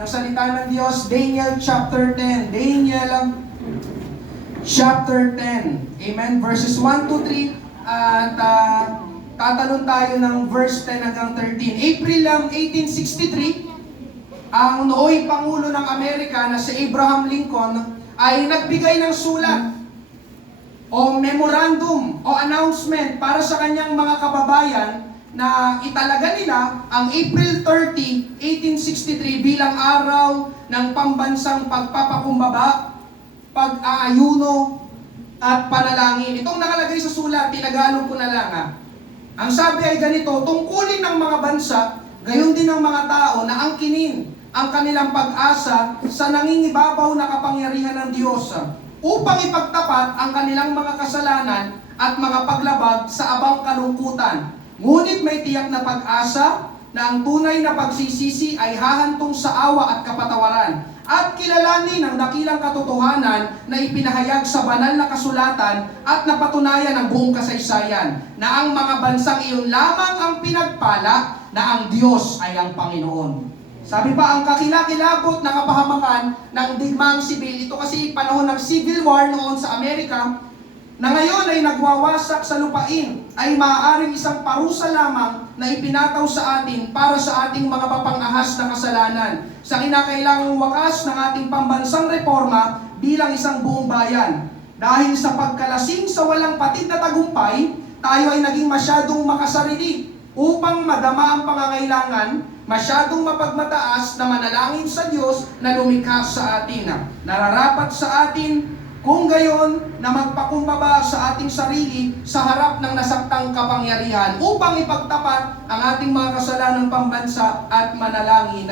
ng salita ng Diyos, Daniel chapter 10. Daniel chapter 10. Amen. Verses 1 to 3. At tatalon tayo ng verse 10 hanggang 13. April 1863, ang nooy Pangulo ng Amerika na si Abraham Lincoln ay nagbigay ng sulat o memorandum o announcement para sa kanyang mga kababayan na italaga nila ang April 30, 1863 bilang araw ng pambansang pagpapakumbaba, pag-aayuno, at panalangin. Itong nakalagay sa sulat, tinagalog ko na lang Ang sabi ay ganito, tungkulin ng mga bansa, gayon din ng mga tao na angkinin ang kanilang pag-asa sa nangingibabaw na kapangyarihan ng Diyos upang ipagtapat ang kanilang mga kasalanan at mga paglabag sa abang kalungkutan. Ngunit may tiyak na pag-asa na ang tunay na pagsisisi ay hahantong sa awa at kapatawaran at kilalanin ang dakilang katotohanan na ipinahayag sa banal na kasulatan at napatunayan ng buong kasaysayan na ang mga bansang iyon lamang ang pinagpala na ang Diyos ay ang Panginoon. Sabi pa, ang kakilakilabot na kapahamakan ng digmaang sibil, ito kasi panahon ng Civil War noon sa Amerika, na ngayon ay nagwawasak sa lupain, ay maaaring isang parusa lamang na ipinataw sa atin para sa ating mga mapangahas na kasalanan, sa kinakailangang wakas ng ating pambansang reforma bilang isang buong bayan. Dahil sa pagkalasing sa walang patid na tagumpay, tayo ay naging masyadong makasarili upang madama ang pangangailangan, masyadong mapagmataas na manalangin sa Diyos na lumikha sa atin. Nararapat sa atin kung gayon na magpakumbaba sa ating sarili sa harap ng nasaktang kapangyarihan upang ipagtapat ang ating mga kasalanang pambansa at manalangin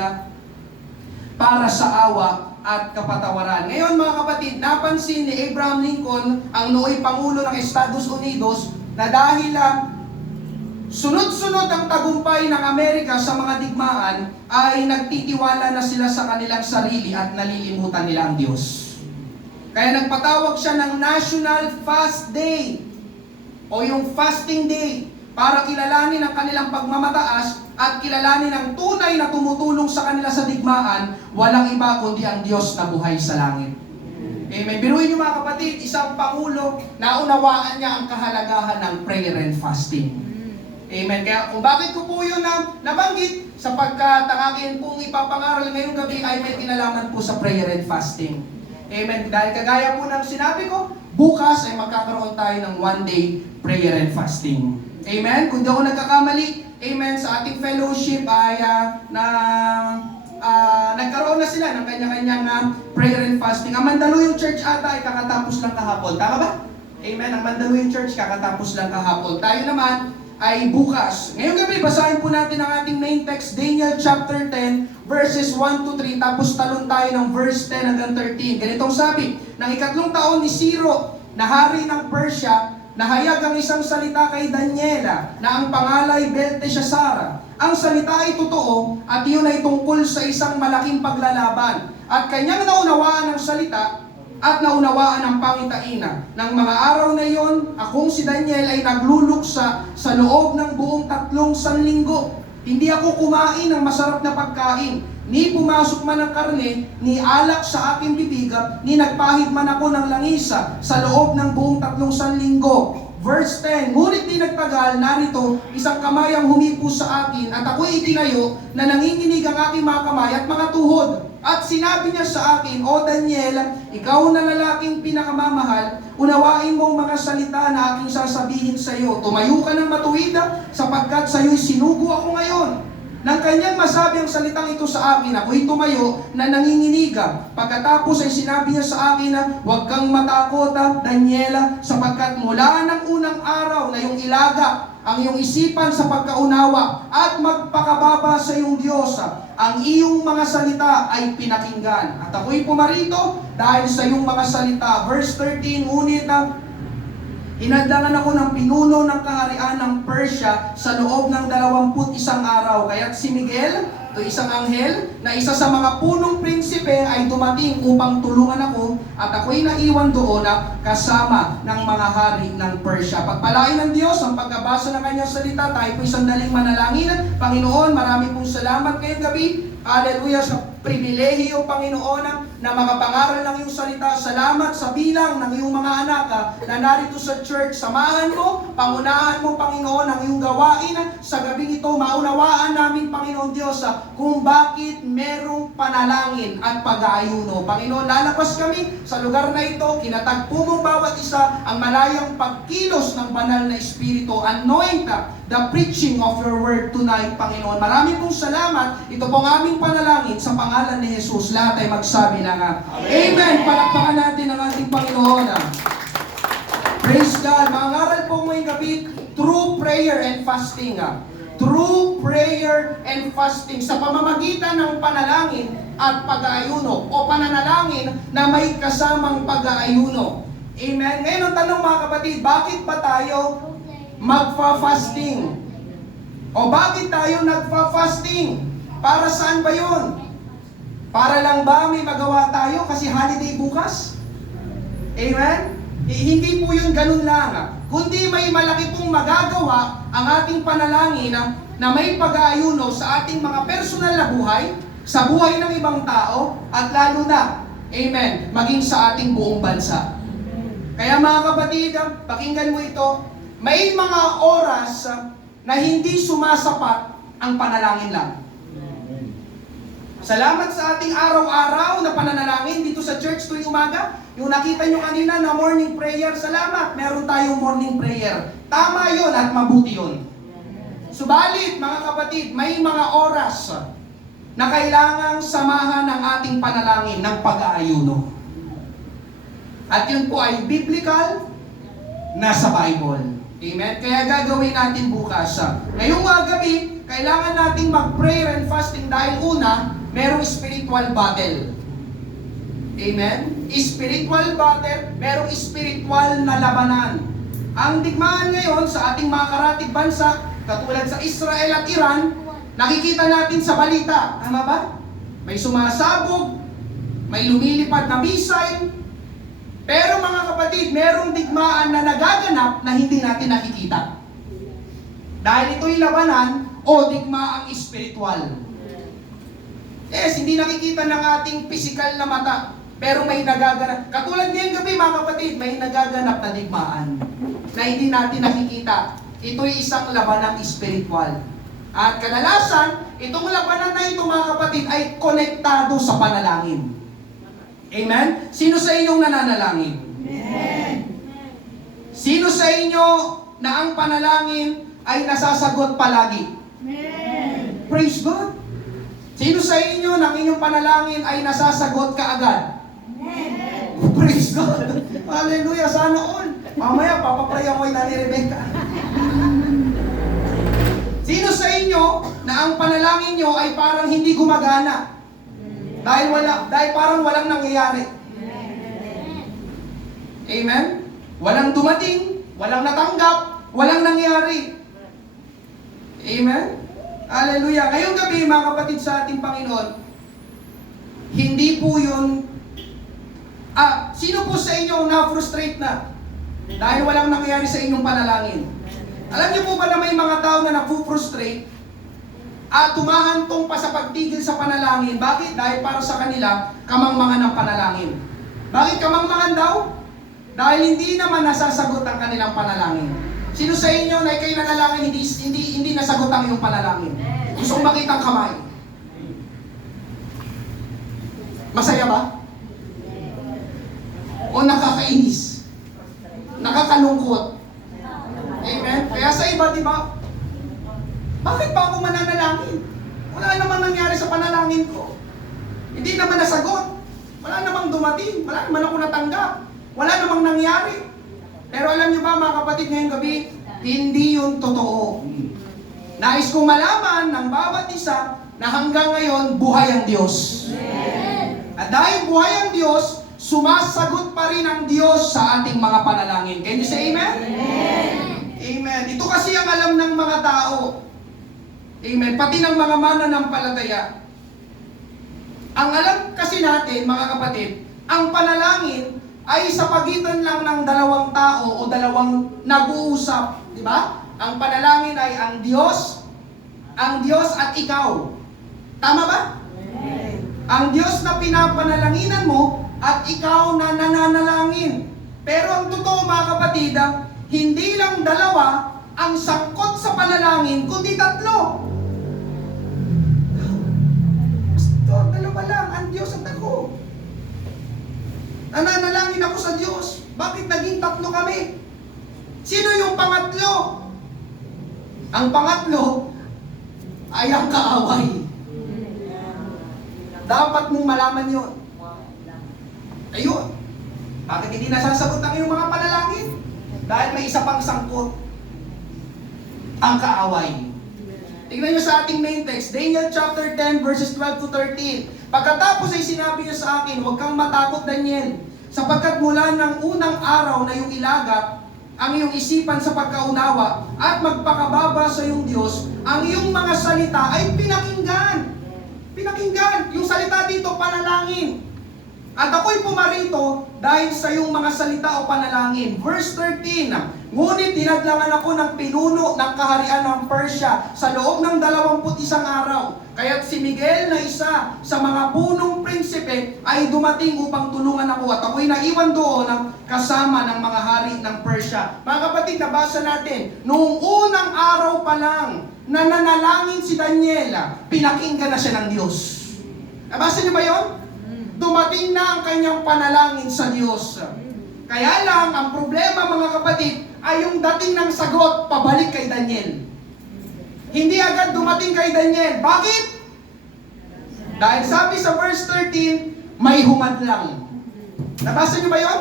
para sa awa at kapatawaran. Ngayon mga kapatid, napansin ni Abraham Lincoln, ang nooy Pangulo ng Estados Unidos, na dahil sunod-sunod ang tagumpay ng Amerika sa mga digmaan, ay nagtitiwala na sila sa kanilang sarili at nalilimutan nila ang Diyos. Kaya nagpatawag siya ng National Fast Day o yung Fasting Day para kilalanin ang kanilang pagmamataas at kilalanin ang tunay na tumutulong sa kanila sa digmaan, walang iba kundi ang Diyos na buhay sa langit. Amen. Biruin niyo mga kapatid, isang Pangulo, naunawaan niya ang kahalagahan ng prayer and fasting. Amen. Kaya kung bakit ko po yun nabanggit, sapagkat ang akin pong ipapangaral ngayong gabi ay may kinalaman po sa prayer and fasting. Amen. Dahil kagaya po ng sinabi ko, bukas ay magkakaroon tayo ng one-day prayer and fasting. Amen. Kung di ako nagkakamali, amen, sa ating fellowship ay nagkaroon na sila ng kanya-kanyang prayer and fasting. Ang Mandaluyong Church ata ay kakatapos lang kahapon. Tama ba? Amen. Ang Mandaluyong Church kakatapos lang kahapon. Tayo naman ay bukas. Ngayong gabi, basahin po natin ang ating main text, Daniel chapter 10, verses 1 to 3, tapos talon tayo ng verse 10 hanggang 13. Ganitong sabi, ng ikatlong taon ni Ciro, na hari ng Persia, nahayag ang isang salita kay Daniela, na ang pangalay Belteshazzar. Ang salita ay totoo, at iyon ay tungkol sa isang malaking paglalaban. At kanyang naunawaan ang salita, at naunawaan ang pangitaina. Nang mga araw na iyon, akong si Daniel ay nagluluksa sa loob ng buong 3 linggo. Hindi ako kumain ng masarap na pagkain, ni pumasok man ang karne, ni alak sa aking bibig, ni nagpahid man ako ng langisa sa loob ng buong 3 linggo. Verse 10, ngunit di nagtagal, narito, isang kamay ang humipo sa akin, at ako'y itinayo na nanginginig ang aking mga kamay at mga tuhod. At sinabi niya sa akin, O Daniel, ikaw na lalaking pinakamamahal, unawain mo ang mga salita na aking sasabihin sa iyo. Tumayo ka ng matuwid, sapagkat sa iyo'y sinugo ako ngayon. Nang kanyang masabi ang salitang ito sa akin, ako'y tumayo na nanginginiga. Pagkatapos ay sinabi niya sa akin na, huwag kang matakot, Daniela, sapagkat mula ng unang araw na iyong ilaga ang iyong isipan sa pagkaunawa at magpakababa sa iyong Diyos, ang iyong mga salita ay pinakinggan. At ako'y pumarito dahil sa iyong mga salita. Verse 13, ngunit inadlangan ako ng pinuno ng kaharian ng Persia sa loob ng 21 araw. Kaya't si Miguel, ito isang anghel, na isa sa mga punong prinsipe ay dumating upang tulungan ako, at ako'y naiwan doon kasama ng mga hari ng Persia. Pagpalain ng Diyos ang pagkabasa ng kanyang salita, tayo po'y sandaling manalangin. Panginoon, marami pong salamat ngayong gabi Hallelujah, sa pribilehiyo, Panginoon, na makapangaral ng iyong salita. Salamat sa bilang ng iyong mga anak na narito sa church. Samahan mo, pangunahan mo, Panginoon, ang iyong gawain. Sa gabing ito, maunawaan namin, Panginoon Diyos, kung bakit merong panalangin at pag-aayuno. Panginoon, lalabas kami sa lugar na ito, kinatagpo mo bawat isa ang malayang pagkilos ng banal na Espiritu. Anoint the preaching of your word tonight, Panginoon. Marami pong salamat. Ito pong aming panalangin sa pangalan ni Jesus. Lahat ay magsabi na nga, Amen! Palakpakan natin ang ating Panginoon. Praise God! Mga ngaral po ngayong gabi, true prayer and fasting. True prayer and fasting. Sa pamamagitan ng panalangin at pag-aayuno o pananalangin na may kasamang pag-aayuno. Amen? Ngayon ang tanong mga kapatid, bakit ba tayo magfa-fasting? O bakit tayo nagfa-fasting? Para saan ba yun? Para lang ba may magawa tayo kasi holiday bukas? Amen? Hindi po yun ganun lang. Kundi may malaki pong magagawa ang ating panalangin na may pag-aayuno sa ating mga personal na buhay, sa buhay ng ibang tao, at lalo na, amen, maging sa ating buong bansa. Kaya mga kapatid, pakinggan mo ito, may mga oras na hindi sumasapat ang panalangin lang. Salamat sa ating araw-araw na pananalangin dito sa church tuwing umaga. Yung nakita nyo kanina na morning prayer, salamat, meron tayong morning prayer. Tama yun at mabuti yun. Subalit, mga kapatid, may mga oras na kailangang samahan ng ating panalangin ng pag-aayuno. At yun po ay biblical, nasa Bible. Amen? Kaya gagawin natin bukas. Ngayong gabi, kailangan natin mag-prayer and fasting dahil una, merong spiritual battle. Amen? Spiritual battle, merong spiritual na labanan. Ang digmaan ngayon sa ating mga karatig bansa, katulad sa Israel at Iran, nakikita natin sa balita. Tama ba? May sumasabog, may lumilipad na missile, pero mga kapatid, merong digmaan na nagaganap na hindi natin nakikita. Dahil ito'y labanan o digmaang espiritual. Yes, hindi nakikita ng ating physical na mata, pero may nagaganap. Katulad ngayong gabi mga kapatid, may nagaganap na digmaan na hindi natin nakikita. Ito'y isang labanang espiritual. At kadalasan, itong labanan na ito mga kapatid ay konektado sa panalangin. Amen? Sino sa inyong nananalangin? Amen. Sino sa inyo na ang panalangin ay nasasagot palagi? Amen. Praise God. Sino sa inyo na ang inyong panalangin ay nasasagot kaagad? Amen. Praise God. Hallelujah. Sana all. Mamaya papapray ako ni Rebecca. Sino sa inyo na ang panalangin nyo ay parang hindi gumagana? Dahil parang walang nangyayari. Amen? Walang dumating, walang natanggap, walang nangyari. Amen? Hallelujah. Ngayong gabi, mga kapatid sa ating Panginoon, hindi po yun, sino po sa inyo na-frustrate na dahil walang nangyayari sa inyong panalangin? Alam niyo po ba na may mga tao na na-frustrate at tumahantong pa sa pagtigil sa panalangin? Bakit? Dahil para sa kanila, kamangmangan ng panalangin. Bakit kamangmangan daw? Dahil hindi naman nasasagot ang kanilang panalangin. Sino sa inyo na ikay nanalangin, hindi nasagot ang iyong panalangin? Gusto kong makita ang kamay. Masaya ba? O nakakainis? Nakakalungkot? Amen? Kaya sa iba, di ba? Bakit pa ako mananalangin? Wala namang nangyari sa panalangin ko. Hindi naman nasagot. Wala namang dumating. Wala naman ako natanggap. Wala namang nangyari. Pero alam niyo ba mga kapatid ngayong gabi, hindi yun totoo. Nais kong malaman ng bawat isa na hanggang ngayon, buhay ang Diyos. At dahil buhay ang Diyos, sumasagot pa rin ang Diyos sa ating mga panalangin. Can you say amen? Amen. Ito kasi ang alam ng mga tao. Amen. Pati ng mga mananampalataya. Ang alam kasi natin, mga kapatid, ang panalangin ay sa pagitan lang ng dalawang tao o dalawang nag-uusap. Di ba? Ang panalangin ay ang Diyos at ikaw. Tama ba? Ang Diyos na pinapanalanginan mo at ikaw na nananalangin. Pero ang totoo mga kapatid, hindi lang dalawa ang sangkot sa panalangin, kundi tatlo. Pastor, dalawa lang, ang Diyos at ako. Nananalangin ako sa Diyos. Bakit naging tatlo kami? Sino yung pangatlo? Ang pangatlo ay ang kaaway. Dapat mong malaman yun. Ayun. Bakit hindi nasasagot ang iyong mga panalangin? Dahil may isa pang sangkot. Ang kaaway. Tingnan nyo sa ating main text, Daniel chapter 10 verses 12 to 13. Pagkatapos ay sinabi niya sa akin, huwag kang matakot, Daniel, sapagkat mula ng unang araw na iyong ilagak ang iyong isipan sa pagkaunawa at magpakababa sa iyong Diyos, ang iyong mga salita ay pinakinggan. Pinakinggan. Yung salita dito, panalangin. At ako'y pumarito dahil sa iyong mga salita o panalangin. Verse 13, ngunit dinadlangan ako ng pinuno ng kaharian ng Persia sa loob ng 21 araw. Kaya't si Miguel na isa sa mga punong prinsipe ay dumating upang tulungan ako at ako'y naiwan doon kasama ng mga hari ng Persia. Mga kapatid, nabasa natin, noong unang araw pa lang na nanalangin si Daniel, pinakinggan na siya ng Diyos. Nabasa niyo ba yun? Dumating na ang kanyang panalangin sa Diyos. Kaya lang, ang problema mga kapatid, ay yung dating ng sagot, pabalik kay Daniel. Hindi agad dumating kay Daniel. Bakit? Dahil sabi sa verse 13, may humadlang. Nabasa niyo ba yun?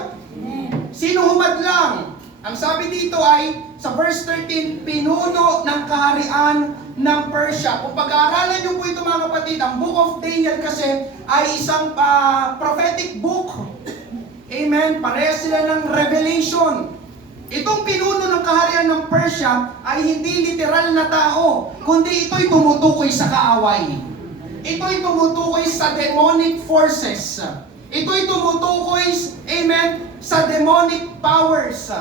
Sino humadlang? Ang sabi dito ay, sa verse 13, pinuno ng kaharian ng Persia. Kung pag-aaralan niyo po ito mga kapatid, ang Book of Daniel kasi ay isang prophetic book. Amen? Parehas sila ng revelation. Itong pinuno ng kaharian ng Persia ay hindi literal na tao, kundi ito'y tumutukoy sa kaaway. Ito'y tumutukoy sa demonic forces. Ito'y tumutukoy, amen, sa demonic powers.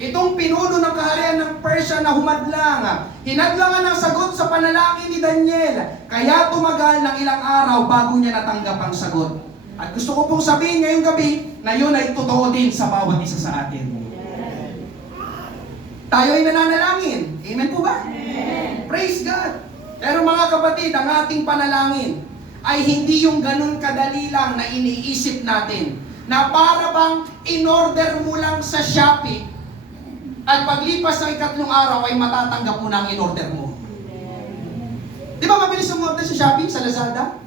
Itong pinuno ng kaharian ng Persia na humadlang, hinadlangan ang sagot sa panalangin ni Daniel, kaya tumagal ng ilang araw bago niya natanggap ang sagot. At gusto ko pong sabihin ngayong gabi na yun ay totoo din sa bawat isa sa atin. Tayo ay nananalangin. Amen po ba? Amen. Praise God. Pero mga kapatid, ang ating panalangin ay hindi yung ganun kadali lang na iniisip natin, na para bang in-order mo lang sa Shopee, at paglipas ng ikatlong araw ay matatanggap mo na ang in-order mo. Di ba mabilis ang order sa Shopee, sa Lazada?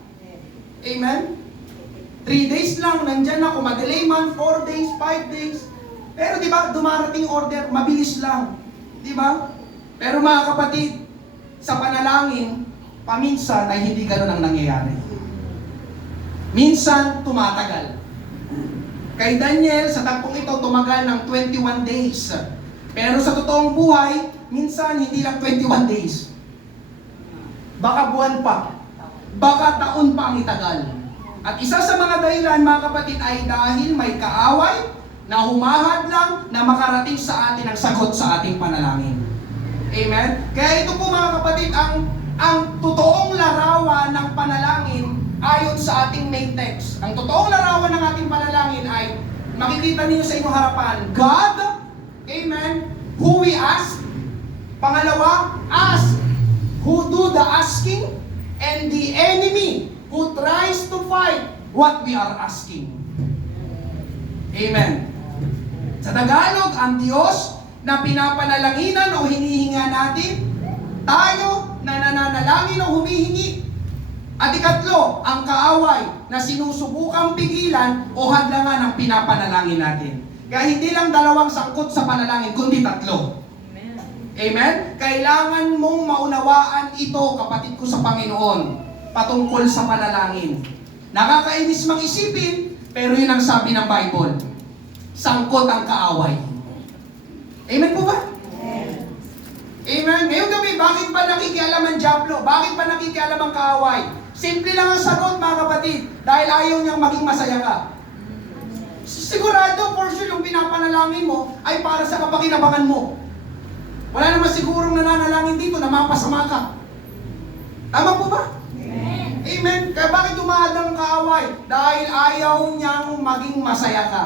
Amen? 3 days lang, nandyan na. Kung ma-delay man, 4 days, 5 days. Pero di ba, dumarating order, mabilis lang. Di ba? Pero mga kapatid, sa panalangin, paminsan ay hindi ganun ang nangyayari. Minsan, tumatagal. Kay Daniel, sa tagpong ito, tumagal ng 21 days. Pero sa totoong buhay, minsan hindi lang 21 days. Baka buwan pa. Baka taon pa ang itagal. At isa sa mga dahilan, mga kapatid, ay dahil may kaaway na humahad lang na makarating sa atin ang sagot sa ating panalangin. Amen? Kaya ito po mga kapatid, ang totoong larawan ng panalangin ayon sa ating main text. Ang totoong larawan ng ating panalangin ay makikita niyo sa inyong harapan, God, amen, who we ask. Pangalawa, ask, who do the asking, and the enemy who tries to fight what we are asking. Amen. Sa Tagalog, ang Diyos na pinapanalanginan o hinihinga natin, tayo na nananalangin o humihingi. At ikatlo, ang kaaway na sinusubukang pigilan o hadlangan ang pinapanalangin natin. Kaya hindi lang dalawang sangkot sa panalangin, kundi tatlo. Amen? Amen? Kailangan mong maunawaan ito, kapatid ko sa Panginoon, patungkol sa panalangin. Nakakainis mang isipin, pero yun ang sabi ng Bible. Sangkot ang kaaway. Amen po ba? Amen. Amen. Ngayong gabi, bakit ba nakikialam ang dyablo? Bakit ba nakikialam ang kaaway? Simple lang ang sagot, mga kapatid. Dahil ayaw niyang maging masaya ka. Sigurado, for sure, yung pinapanalangin mo ay para sa kapakinabangan mo. Wala naman sigurong nananalangin dito na mapasama ka. Tama po ba? Amen. Amen? Kaya bakit dumadang kaaway? Dahil ayaw niyang maging masaya ka.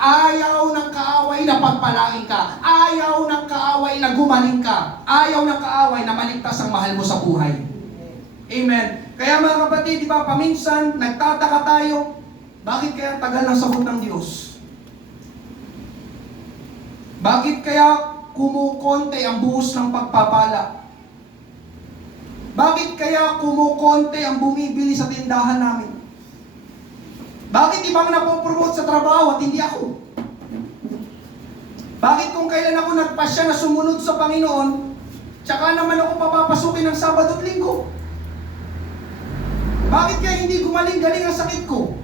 Ayaw ng kaaway na pagpalain ka. Ayaw ng kaaway na gumaling ka. Ayaw ng kaaway na maligtas ang mahal mo sa buhay. Amen. Kaya mga kapatid, di ba, paminsan, nagtataka tayo, bakit kaya tagal ng sagot ng Diyos? Bakit kaya kumukonte ang buhos ng pagpapala? Bakit kaya kumukonte ang bumibili sa tindahan namin? Bakit ibang napopromote sa trabaho at hindi ako? Bakit kung kailan ako nagpasya na sumunod sa Panginoon, tsaka naman ako papapasukin ng Sabado at Linggo? Bakit kaya hindi gumaling-galing ang sakit ko?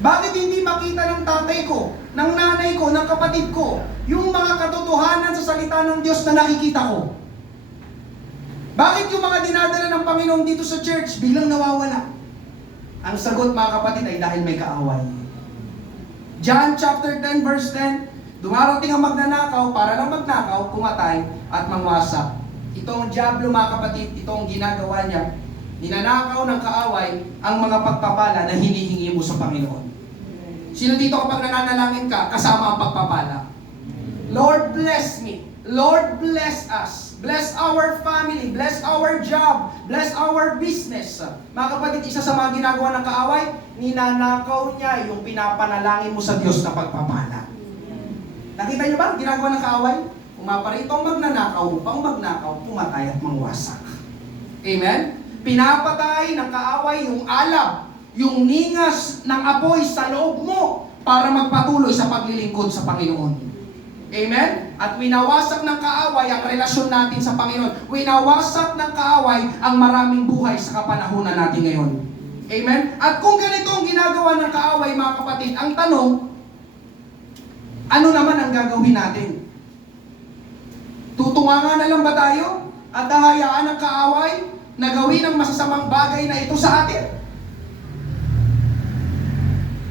Bakit hindi makita ng tatay ko, ng nanay ko, ng kapatid ko, yung mga katotohanan sa salita ng Diyos na nakikita ko? Bakit yung mga dinadala ng Panginoon dito sa church biglang nawawala? Ang sagot, mga kapatid, ay dahil may kaaway. John chapter 10 verse 10, dumarating ang magnanakaw para lang magnakaw, pumatay at mangwasak. Itong diablo, mga kapatid, itong ginagawa niya, ninanakaw ng kaaway ang mga pagpapala na hinihingi mo sa Panginoon. Sino dito kapag nananalangin ka, kasama ang pagpapala? Lord, bless me. Lord, bless us. Bless our family. Bless our job. Bless our business. Mga kapatid, isa sa mga ginagawa ng kaaway, ninanakaw niya yung pinapanalangin mo sa Diyos na pagpapala. Nakita niyo ba? Ginagawa ng kaaway? Pumaparito ang magnanakaw, upang magnakaw, pumatay at mangwasak. Amen? Pinapatay ng kaaway yung alab, yung ningas ng apoy sa loob mo para magpatuloy sa paglilingkod sa Panginoon. Amen? At winawasak ng kaaway ang relasyon natin sa Panginoon. Winawasak ng kaaway ang maraming buhay sa kapanahunan natin ngayon. Amen? At kung ganito ang ginagawa ng kaaway, mga kapatid, ang tanong, ano naman ang gagawin natin? Tutungangan na lang ba tayo? At hahayaan ng kaaway na gawin ang masasamang bagay na ito sa atin?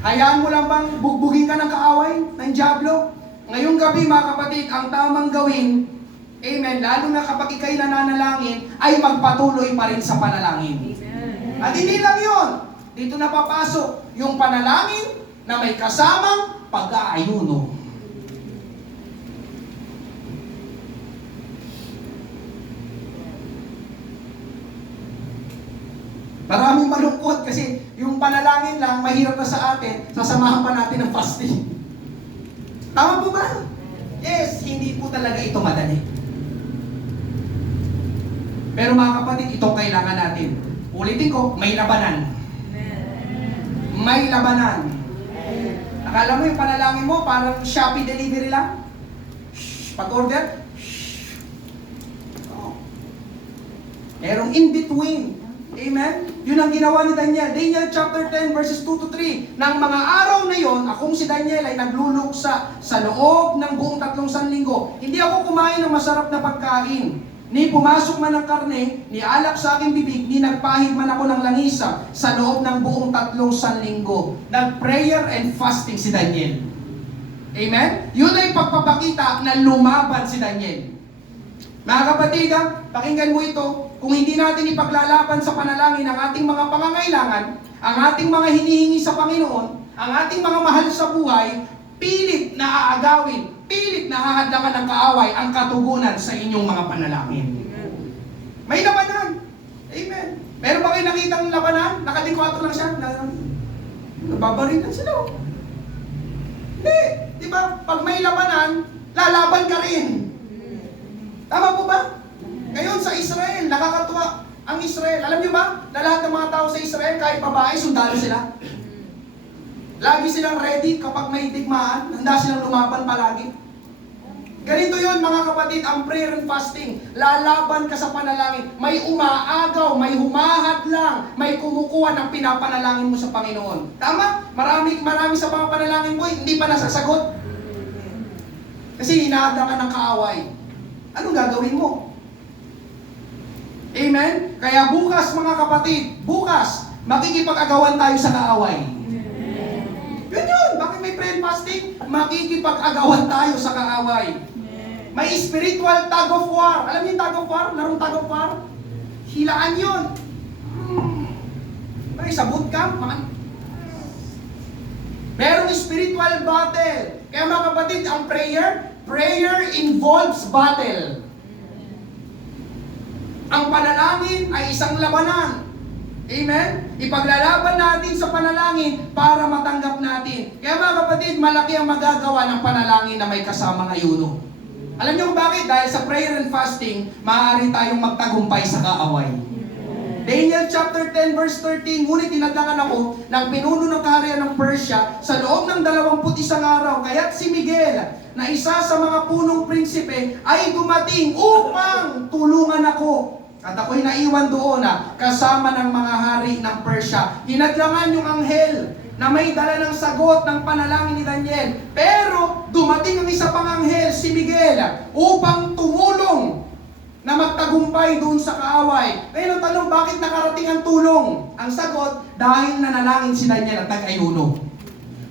Hayaan mo lang bang bugbugin ka ng kaaway, ng diablo? Ngayong gabi, mga kapatid, ang tamang gawin, amen, lalo na kapag ikay nananalangin, ay magpatuloy pa rin sa panalangin. Amen. At hindi lang yun. Dito na papasok yung panalangin na may kasamang pag-aayuno. Maraming malungkot kasi yung panalangin lang, mahirap na sa atin, sasamahan pa natin ng fasting. Tama po ba? Yes, hindi po talaga ito madali. Pero mga kapatid, ito kailangan natin. Ulitin ko, may labanan. May labanan. Akala mo yung panalangin mo, parang Shopee delivery lang? Pag-order? Oh. Merong in between. Amen? Yun ang ginawa ni Daniel. Daniel chapter 10 verses 2 to 3. Nang mga araw na yon, akong si Daniel ay nagluluksa sa loob ng buong 300 linggo. Hindi ako kumain ng masarap na pagkain. Ni pumasok man ng karne, ni alak sa aking bibig, ni nagpahid man ako ng langisa sa loob ng buong 300 linggo. Nag-prayer and fasting si Daniel. Amen? Yun ay pagpapakita na lumaban si Daniel. Mga kapatid, pakinggan mo ito. Kung hindi natin ipaglalaban sa panalangin ang ating mga pangangailangan, ang ating mga hinihingi sa Panginoon, ang ating mga mahal sa buhay, pilit na aagawin, pilit na hahadlangan ng kaaway ang katugunan sa inyong mga panalangin. May labanan. Amen. Meron ba kayo nakitang labanan? Nakadekwato lang siya. Nababarilan sila. Hindi. Di ba? Pag may labanan, lalaban ka rin. Tama po ba? Ngayon sa Israel, nakakatuwa ang Israel. Alam niyo ba, na lahat ng mga tao sa Israel, kahit babae, sundalo sila. Lagi silang ready kapag may digmaan, handa silang lumaban palagi. Ganito yon mga kapatid, ang prayer and fasting. Lalaban ka sa panalangin. May umaagaw, may humahadlang, may kumukuha ng pinapanalangin mo sa Panginoon. Tama? Marami sa mga panalangin mo, hindi pa nasasagot. Kasi hinahadlang ka ng kaaway. Anong gagawin mo? Amen? Kaya bukas mga kapatid, bukas, makikipag-agawan tayo sa kaaway. Yun yun. Bakit may prayer and fasting? Makikipag-agawan tayo sa kaaway. May spiritual tug of war. Alam niyo yung tug of war? Larong tug of war? Hilaan yun. Sa bootcamp, merong spiritual battle. Kaya mga kapatid, ang prayer involves battle. Ang panalangin ay isang labanan. Amen? Ipaglalaban natin sa panalangin para matanggap natin. Kaya mga kapatid, malaki ang magagawa ng panalangin na may kasamang ayuno. Alam niyo kung bakit? Dahil sa prayer and fasting, maaari tayong magtagumpay sa kaaway. Daniel chapter 10 verse 13, ngunit tinadyakan ako ng pinuno ng kaharian ng Persia sa loob ng 21 araw, kaya't si Miguel na isa sa mga punong prinsipe ay dumating upang tulungan ako. At ako'y naiwan doon kasama ng mga hari ng Persia. Hinadlangan yung anghel na may dala ng sagot ng panalangin ni Daniel. Pero dumating ang isa pang anghel, si Miguel, upang tumulong na magtagumpay doon sa kaaway. Ngayon ang tanong, bakit nakarating ang tulong? Ang sagot, dahil nanalangin si Daniel at nag-ayuno.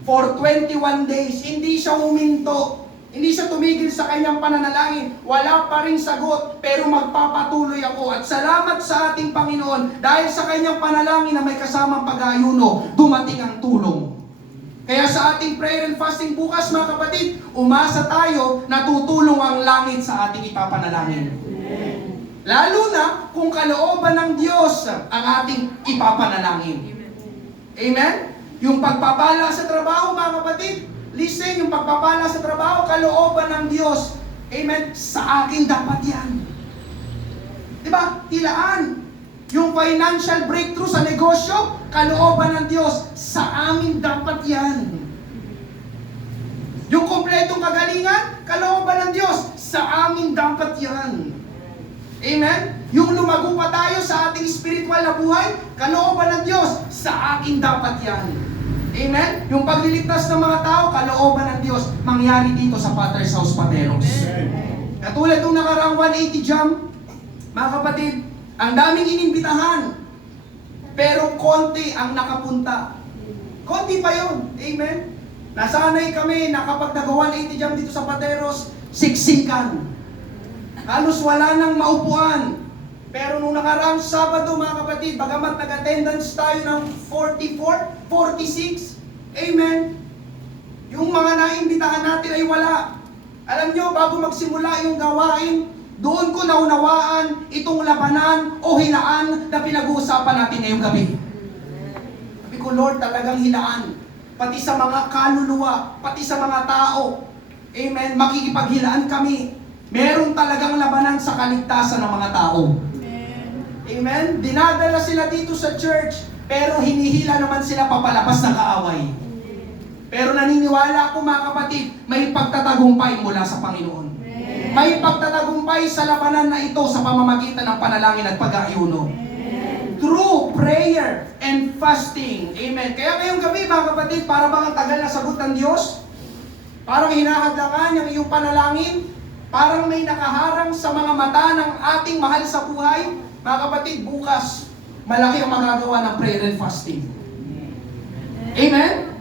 For 21 days, hindi siya huminto. Hindi siya tumigil sa kanyang pananalangin. Wala pa rin sagot, pero magpapatuloy ako. At salamat sa ating Panginoon, dahil sa kanyang panalangin na may kasamang pag-ayuno, dumating ang tulong. Kaya sa ating prayer and fasting bukas, mga kapatid, umasa tayo na tutulong ang langit sa ating ipapanalangin. Lalo na kung kalooban ng Diyos ang ating ipapanalangin. Amen? Yung pagpapala sa trabaho, mga kapatid, listen, yung pagpapala sa trabaho, kalooban ng Diyos. Amen? Sa akin dapat yan. Diba? Tilaan. Yung financial breakthrough sa negosyo, kalooban ng Diyos. Sa amin dapat yan. Yung kompletong kagalingan, kalooban ng Diyos. Sa amin dapat yan. Amen? Yung lumago pa tayo sa ating spiritual na buhay, kalooban ng Diyos. Sa akin dapat yan. Amen? Yung pagliligtas ng mga tao, kalooban ng Diyos, mangyari dito sa Father's House Pateros. Katulad nung nakaraang 180 jump, mga kapatid, ang daming inimbitahan, pero konti ang nakapunta. Konti pa yun. Amen? Nasanay kami na kapag nag-180 jump dito sa Pateros, siksikan. Halos wala nang maupuan. Pero nung nakaraang Sabado, mga kapatid, bagamat nag-attendance tayo ng 44, 46, amen, yung mga naimbitahan natin ay wala. Alam nyo, bago magsimula yung gawain, doon ko naunawaan itong labanan o hilaan na pinag-uusapan natin ngayong gabi. Sabi ko, Lord, talagang hilaan. Pati sa mga kaluluwa, pati sa mga tao, amen, makikipaghilaan kami. Merong talagang labanan sa kaligtasan ng mga tao. Amen? Dinadala sila dito sa church, pero hinihila naman sila papalabas ng kaaway. Pero naniniwala ako, mga kapatid, may pagtatagumpay mula sa Panginoon. May pagtatagumpay sa labanan na ito sa pamamagitan ng panalangin at pag-aayuno. Through prayer and fasting. Amen. Kaya ngayong gabi, mga kapatid, para bang ang tagal na sagot ng Diyos? Parang hinahadlangan yung iyong panalangin? Parang may nakaharang sa mga mata ng ating mahal sa buhay? Mga kapatid, bukas, malaki ang magagawa ng prayer and fasting. Amen?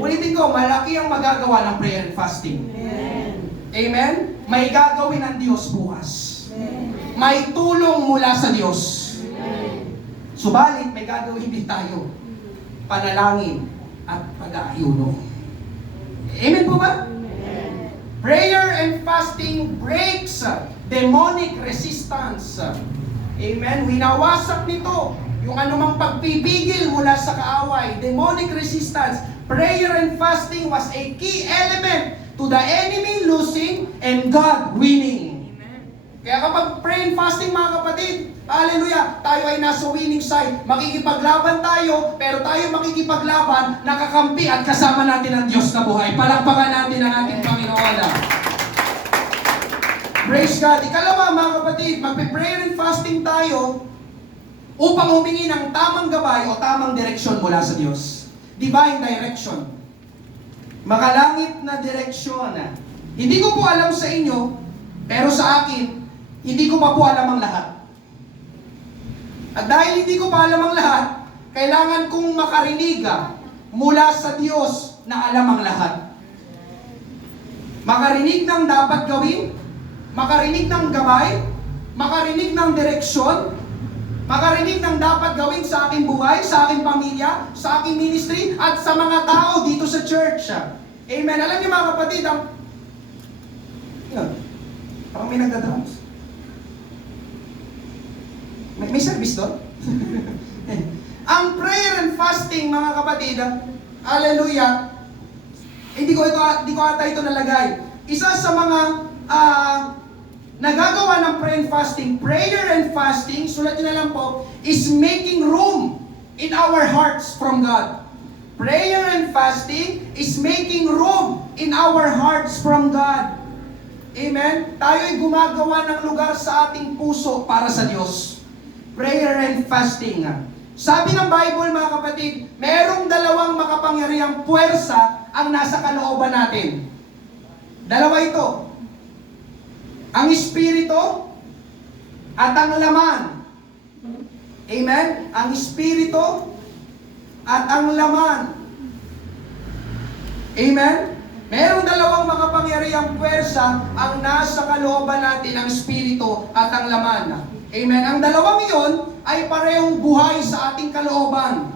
Ulitin ko, malaki ang magagawa ng prayer and fasting. Amen? May gagawin ng Diyos bukas. May tulong mula sa Diyos. Subalit, may gagawin din tayo. Panalangin at pag-aayuno. Amen po ba? Prayer and fasting breaks demonic resistance. Amen? Winawasak nito yung anumang pagpipigil mula sa kaaway. Demonic resistance. Prayer and fasting was a key element to the enemy losing and God winning. Kaya kapag pray and fasting, mga kapatid, hallelujah, tayo ay nasa winning side. Makikipaglaban tayo, pero tayo makikipaglaban, nakakampi at kasama natin ang Diyos na buhay. Palakpakan natin ang ating Panginoon. Praise God. Ikalawa, mga kapatid, magpe-prayer and fasting tayo upang humingi ng tamang gabay o tamang direksyon mula sa Diyos. Divine direction. Makalangit na direksyon. Hindi ko po alam sa inyo, pero sa akin, hindi ko pa po alam ang lahat. At dahil hindi ko pa alam ang lahat, kailangan kong makarinig mula sa Diyos na alam ang lahat. Makarinig ng dapat gawin, makarinig ng gabay, makarinig ng direksyon, Makarinig ng dapat gawin sa aking buhay, sa aking pamilya, sa aking ministry, at sa mga tao dito sa church. Amen. Alam niyo mga kapatid, yun, parang may nagda-drums. May service doon? Ang prayer and fasting, mga kapatid, hallelujah, hindi ko ata ito nalagay. Isa sa mga nagagawa ng prayer and fasting, sulat nyo na lang po, is making room in our hearts from God. Prayer and fasting is making room in our hearts from God. Amen? Tayo ay gumagawa ng lugar sa ating puso para sa Diyos. Prayer and fasting. Sabi ng Bible, mga kapatid, merong dalawang makapangyarihang puwersa ang nasa kalooban natin. Dalawa ito. Ang Espiritu at ang laman. Amen? Ang Espiritu at ang laman. Amen? Merong dalawang makapangyarihang puwersa ang nasa kalooban natin, ang Espiritu at ang laman. Amen? Ang dalawang iyon ay parehong buhay sa ating kalooban.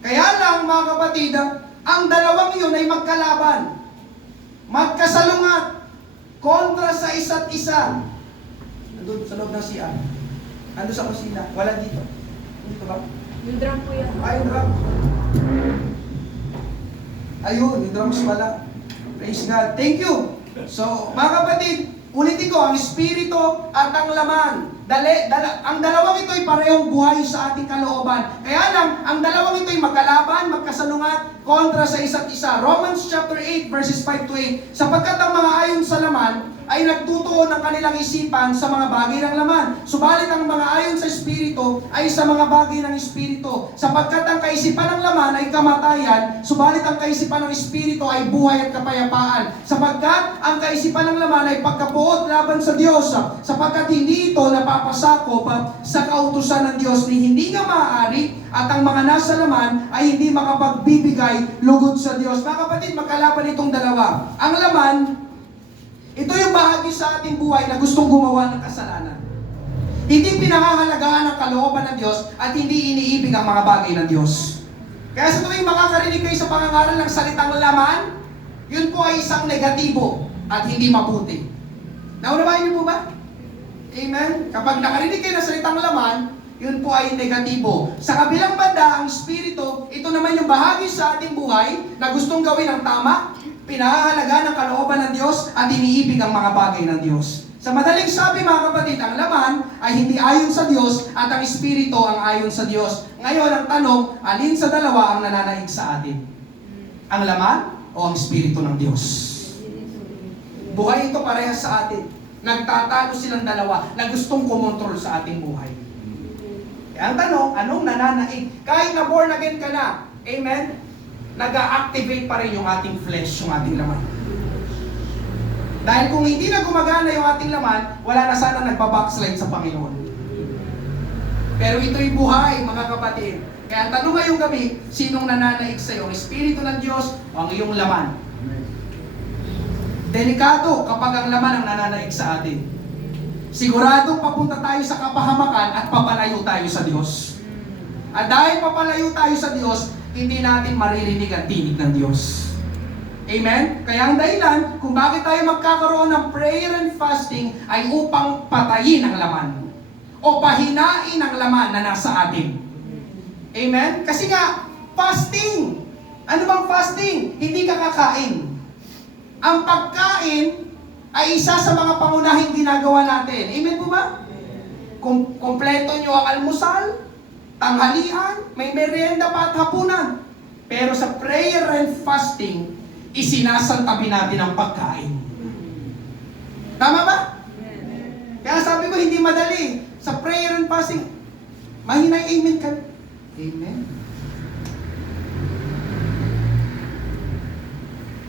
Kaya lang, mga kapatid, ang dalawang iyon ay magkalaban. Magkasalungat kontra sa isa't isa. Nandun sa loob ng CR. Nandun sa kusina. Wala dito. Dito ba? Yung drum po yan. Ay, yung drum. Ayun, yung drums pala. Praise God. Thank you. So, mga kapatid, ulitin ko, ang Espiritu at ang laman. Ang dalawang ito ay parehong buhay sa ating kalooban. Kaya lang, ang dalawang ito ay magkalaban, magkasalungat, kontra sa isa't isa. Romans chapter 8, verses 5 to 8. Sapagkat ang mga ayon sa laman ay nagtutuon ng kanilang isipan sa mga bagay ng laman. Subalit ang mga ayon sa Espiritu ay sa mga bagay ng Espiritu. Sapagkat ang kaisipan ng laman ay kamatayan, subalit ang kaisipan ng Espiritu ay buhay at kapayapaan. Sapagkat ang kaisipan ng laman ay pagkapuot laban sa Diyos, sapagkat hindi ito napapasakop sa kautusan ng Diyos ni hindi nga maaari, at ang mga nasa laman ay hindi makapagbibigay lugod sa Diyos. Mga kapatid, magkalaban itong dalawa. Ang laman, ito yung bahagi sa ating buhay na gustong gumawa ng kasalanan. Hindi pinangangalagaan ang kalooban ng Diyos at hindi iniibig ang mga bagay ng Diyos. Kaya sa tuwing makakarinig kayo sa pangangaral ng salitang laman, yun po ay isang negatibo at hindi mabuti. Naunawain niyo po ba? Amen? Kapag nakarinig kayo ng salitang laman, yun po ay negatibo. Sa kabilang banda, ang Espiritu, ito naman yung bahagi sa ating buhay na gustong gawin ang tama, pinahahalaga ng kalooban ng Diyos at iniibig ang mga bagay ng Diyos. Sa madaling sabi, mga kapatid, ang laman ay hindi ayon sa Diyos at ang Espiritu ang ayon sa Diyos. Ngayon, ang tanong, alin sa dalawa ang nananaig sa atin? Ang laman o ang Espiritu ng Diyos? Buhay ito parehas sa atin. Nagtatalo silang dalawa na gustong kumontrol sa ating buhay. Kaya ang tanong, anong nananaig? Kahit na born again ka na, amen? Nag-a-activate pa rin yung ating flesh, yung ating laman. Dahil kung hindi na gumagana yung ating laman, wala na sana nagpa-backslide sa Panginoon. Pero ito'y buhay, mga kapatid. Kaya ang tanong ngayong gabi, sinong nananaig sa'yo? Ang Espiritu ng Diyos o ang iyong laman? Delikado kapag ang laman ang nananaig sa atin. Siguradong papunta tayo sa kapahamakan at papalayo tayo sa Diyos. At dahil papalayo tayo sa Diyos, hindi natin maririnig ang tinig ng Diyos. Amen? Kaya ang dahilan kung bakit tayo magkakaroon ng prayer and fasting ay upang patayin ang laman o pahinain ang laman na nasa atin. Amen? Kasi nga, fasting. Ano bang fasting? Hindi ka kakain. Ang pagkain ay isa sa mga pangunahing ginagawa natin. Amen po ba? Kompleto nyo ang almusal, tanghalian, may merienda pa at hapunan. Pero sa prayer and fasting, isinasantabi natin ang pagkain. Tama ba? Kaya sabi ko, hindi madali. Sa prayer and fasting, mahinay amen ka. Amen.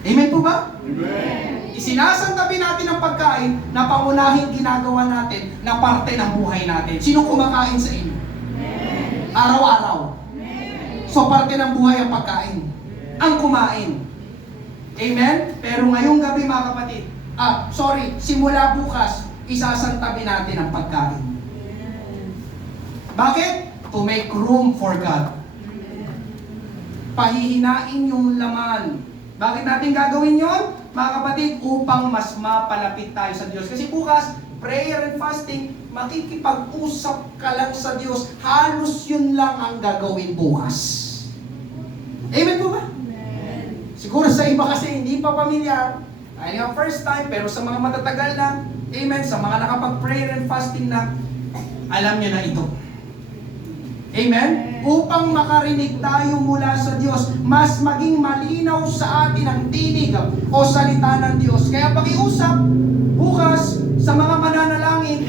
Amen po ba? Amen. Isinasantabi natin ang pagkain na pangunahing ginagawa natin na parte ng buhay natin. Sino kumakain sa inyo? Araw-araw. So parte ng buhay ang pagkain. Ang kumain. Amen? Pero ngayong gabi, mga kapatid, simula bukas, isasantabi natin ang pagkain. Bakit? To make room for God. Pahihinain yung laman. Bakit natin gagawin yon? Mga kapatid, upang mas mapalapit tayo sa Diyos. Kasi bukas, prayer and fasting, makikipag-usap ka lang sa Diyos. Halos yun lang ang gagawin bukas. Amen po ba? Amen. Siguro sa iba kasi hindi pa pamilyar. Ay nga first time, pero sa mga matatagal na, amen, sa mga nakapag-prayer and fasting na, alam nyo na ito. Amen? Upang makarinig tayo mula sa Diyos, mas maging malinaw sa atin ang tinig o salita ng Diyos. Kaya pakiusap bukas sa mga mananalangin,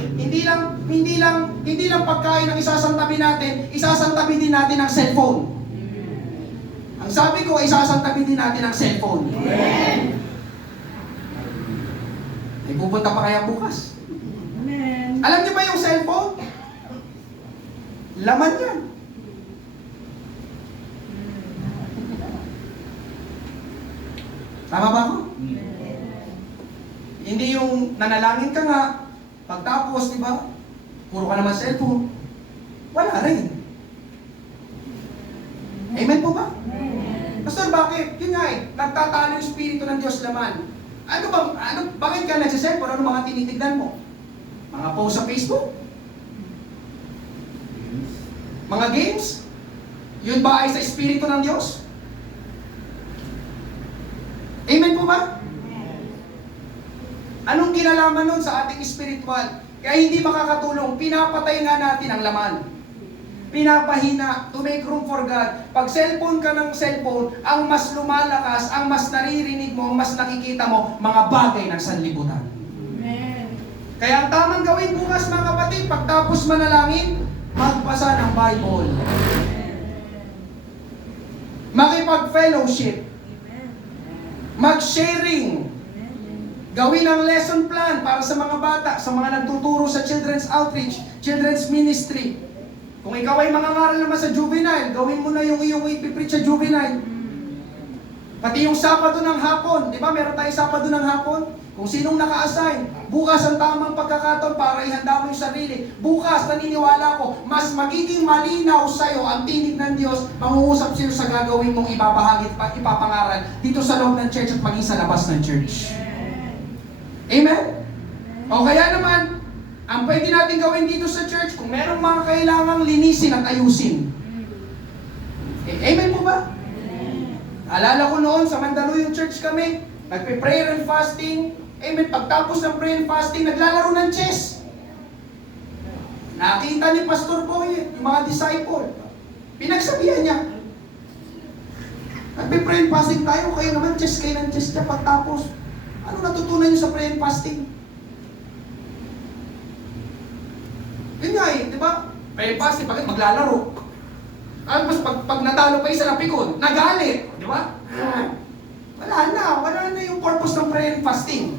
hindi lang pagkain ang isasantabi natin, isasantabi din natin ang cellphone. Ang sabi ko, isasantabi din natin ang cellphone. Amen. Ay pupunta pa kaya bukas? Amen. Alam niyo ba yung cellphone? Laman yan. Tama ba ako? Hindi yung nanalangin ka nga, pagtapos, di ba? Puro ka naman cellphone. Wala rin. Amen po ba? Pastor, bakit? Yun nga nagtatalo yung Espiritu ng Diyos laman. Bakit ka nagsiselfone? Ano mga tinitignan mo? Mga post sa Facebook? Mga games? Yun ba ay sa Espiritu ng Diyos? Amen po ba? Anong kinalaman nun sa ating spiritual? Kaya hindi makakatulong, pinapatay nga natin ang laman. Pinapahina, to make room for God. Pag cellphone ka ng cellphone, ang mas lumalakas, ang mas naririnig mo, ang mas nakikita mo, mga bagay ng sanlibutan. Amen. Kaya ang tamang gawin bukas mga kapatid, pagtapos manalangin, magbasa ng Bible. Makipag-fellowship. Mag-sharing. Gawin ang lesson plan para sa mga bata, sa mga nagtuturo sa children's outreach, children's ministry. Kung ikaw ay mangangaral naman sa juvenile, gawin mo na yung iyong ipipreach sa juvenile. Pati yung Sabado ng hapon, di ba meron tayong Sabado ng hapon? Kung sinong naka-assign, bukas ang tamang pagkakataon para ihanda mo yung sarili. Bukas, naniniwala ko, mas magiging malinaw sa'yo ang tinig ng Diyos, mangungusap sa'yo sa gagawin mong ibabahagi at ipapangaral dito sa loob ng church at maging sa labas ng church. Amen? O kaya naman, ang pwede natin gawin dito sa church, kung merong mga kailangang linisin at ayusin. Amen po ba? Alala ko noon sa Mandaluyong Church kami, nagpe-prayer and fasting. Amen. Pagtapos ng prayer and fasting, naglalaro ng chess. Nakita ni Pastor Boy, yung mga disciple. Pinagsabihan niya. Nagpe-prayer and fasting tayo, kayo naman chess kayo ng chess niya pagtapos. Ano natutunan niyo sa prayer and fasting? Yun nga di ba? Prayer and fasting, bakit maglalaro? Tapos pag natalo pa isa na pikon, nagalit, di ba? Wala na yung purpose ng prayer and fasting.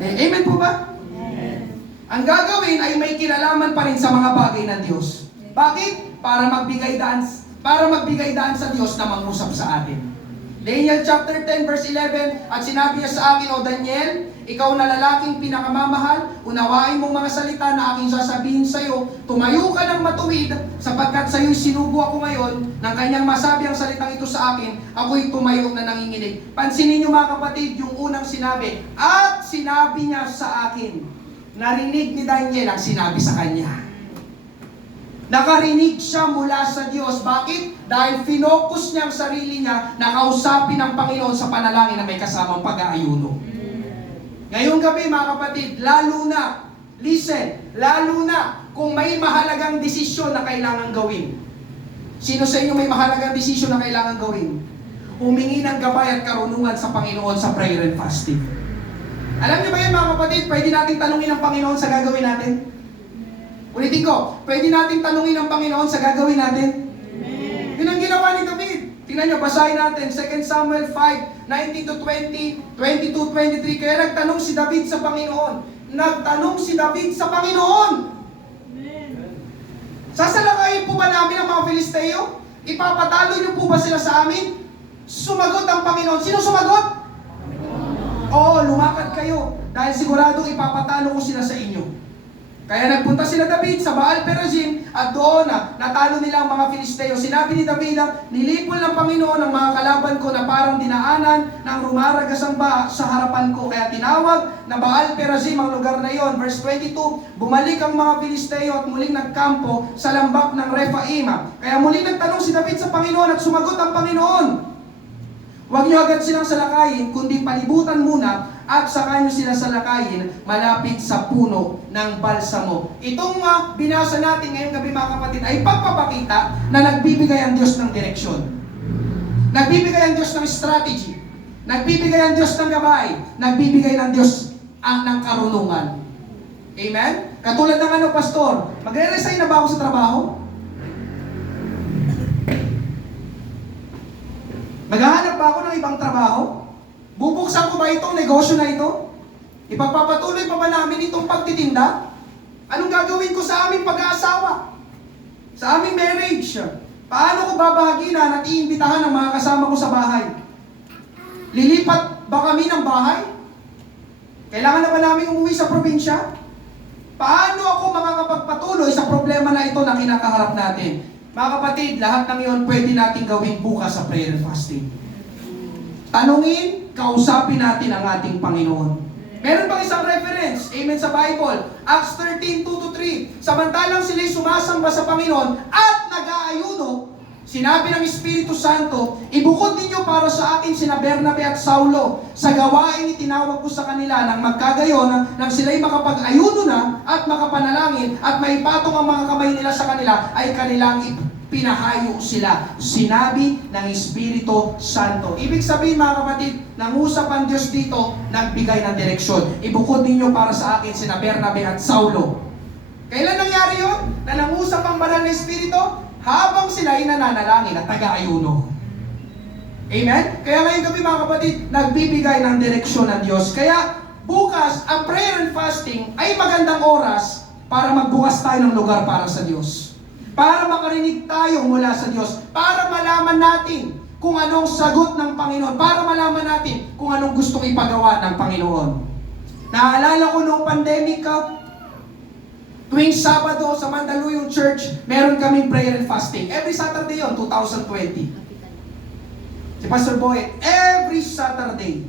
Amen po ba? Amen. Ang gagawin ay may kinalaman pa rin sa mga bagay ng Diyos. Bakit? Para magbigay daan sa Diyos na mangusap sa atin. Daniel chapter 10 verse 11, at sinabi niya sa akin, O Daniel, ikaw na lalaking pinakamamahal, unawain mong mga salita na aking sasabihin sa iyo, tumayo ka ng matuwid, sapagkat sa iyo'y sinugo ako ngayon, nang kanyang masabi ang salitang ito sa akin, ako'y tumayo na nanginginig. Pansinin niyo mga kapatid, yung unang sinabi, at sinabi niya sa akin, narinig ni Daniel ang sinabi sa kanya. Nakarinig siya mula sa Diyos. Bakit? Dahil finokus niya ang sarili niya na kausapin ng Panginoon sa panalangin na may kasamang pag-aayuno. Ngayong gabi mga kapatid, lalo na kung may mahalagang desisyon na kailangan gawin. Sino sa inyo may mahalagang desisyon na kailangan gawin? Humingi ng gabay at karunungan sa Panginoon sa prayer and fasting. Alam niyo ba yan mga kapatid, pwede natin tanungin ang Panginoon sa gagawin natin? Ulitin ko, pwede natin tanungin ang Panginoon sa gagawin natin? Amen. Yun ang ginawa ni David. Tingnan nyo, basahin natin, 2 Samuel 5, 19-20, 22-23. Kaya nagtanong si David sa Panginoon. Nagtanong si David sa Panginoon. Amen. Sasalakayin po ba namin ang mga Filisteo? Ipapatalo niyo po ba sila sa amin? Sumagot ang Panginoon. Sino sumagot? Oo, lumakad kayo. Dahil siguradong ipapatalo ko sila sa inyo. Kaya nagpunta sila David sa Baal Perazim at doon natalo nila ang mga Filisteo. Sinabi ni David, nilipol ng Panginoon ang mga kalaban ko na parang dinaanan ng rumaragas ang baha sa harapan ko. Kaya tinawag na Baal Perazim ang lugar na iyon. Verse 22, bumalik ang mga Filisteo at muling nagkampo sa lambak ng Rephaim. Kaya muling nagtanong si David sa Panginoon at sumagot ang Panginoon, huwag niyo agad silang salakayin, kundi palibutan muna at saka nyo sila salakayin malapit sa puno ng balsamo. Itong binasa natin ngayong gabi mga kapatid ay pagpapakita na nagbibigay ang Diyos ng direksyon. Nagbibigay ang Diyos ng strategy. Nagbibigay ang Diyos ng gabay. Nagbibigay ng Diyos ng karunungan. Amen? Katulad ng pastor, magre-resign na ba ako sa trabaho? Maghahanap ba ako ng ibang trabaho? Bubuksan ko ba itong negosyo na ito? Ipagpapatuloy pa ba namin itong pagtitinda? Anong gagawin ko sa aming pag-aasawa? Sa aming marriage? Paano ko babahaginan at iimbitahan ang mga kasama ko sa bahay? Lilipat ba kami ng bahay? Kailangan na ba namin umuwi sa probinsya? Paano ako makakapagpatuloy sa problema na ito na kinakaharap natin? Mga kapatid, lahat ng iyon pwede natin gawin bukas sa prayer and fasting. Tanungin, kausapin natin ang ating Panginoon. Meron bang isang reference? Amen sa Bible. Acts 13:2-3. Samantalang sila'y sumasamba sa Panginoon at nag-aayuno, sinabi ng Espiritu Santo, ibukod ninyo para sa akin sina Bernabe at Saulo. Sa gawain itinawag ko sa kanila nang magkagayon nang sila'y makapag-ayuno na at makapanalangin at maipatong ang mga kamay nila sa kanila ay kanilang pinahayo sila. Sinabi ng Espiritu Santo. Ibig sabihin mga kapatid, nangusap ang Diyos dito, nagbigay ng direksyon. Ibukod ninyo para sa akin sina Bernabe at Saulo. Kailan nangyari yun? Na nangusap ang banal na Espiritu? Habang sila ay nananalangin at taga-ayuno. Amen? Kaya ngayong gabi mga kapatid, nagbibigay ng direksyon ng Diyos. Kaya bukas, ang prayer and fasting ay magandang oras para magbukas tayo ng lugar para sa Diyos. Para makarinig tayo mula sa Diyos. Para malaman natin kung anong sagot ng Panginoon. Para malaman natin kung anong gustong ipagawa ng Panginoon. Naalala ko noong pandemic, tuwing Sabado sa Mandaluyong Church, meron kaming prayer and fasting. Every Saturday yon, 2020. Si Pastor Boy, every Saturday.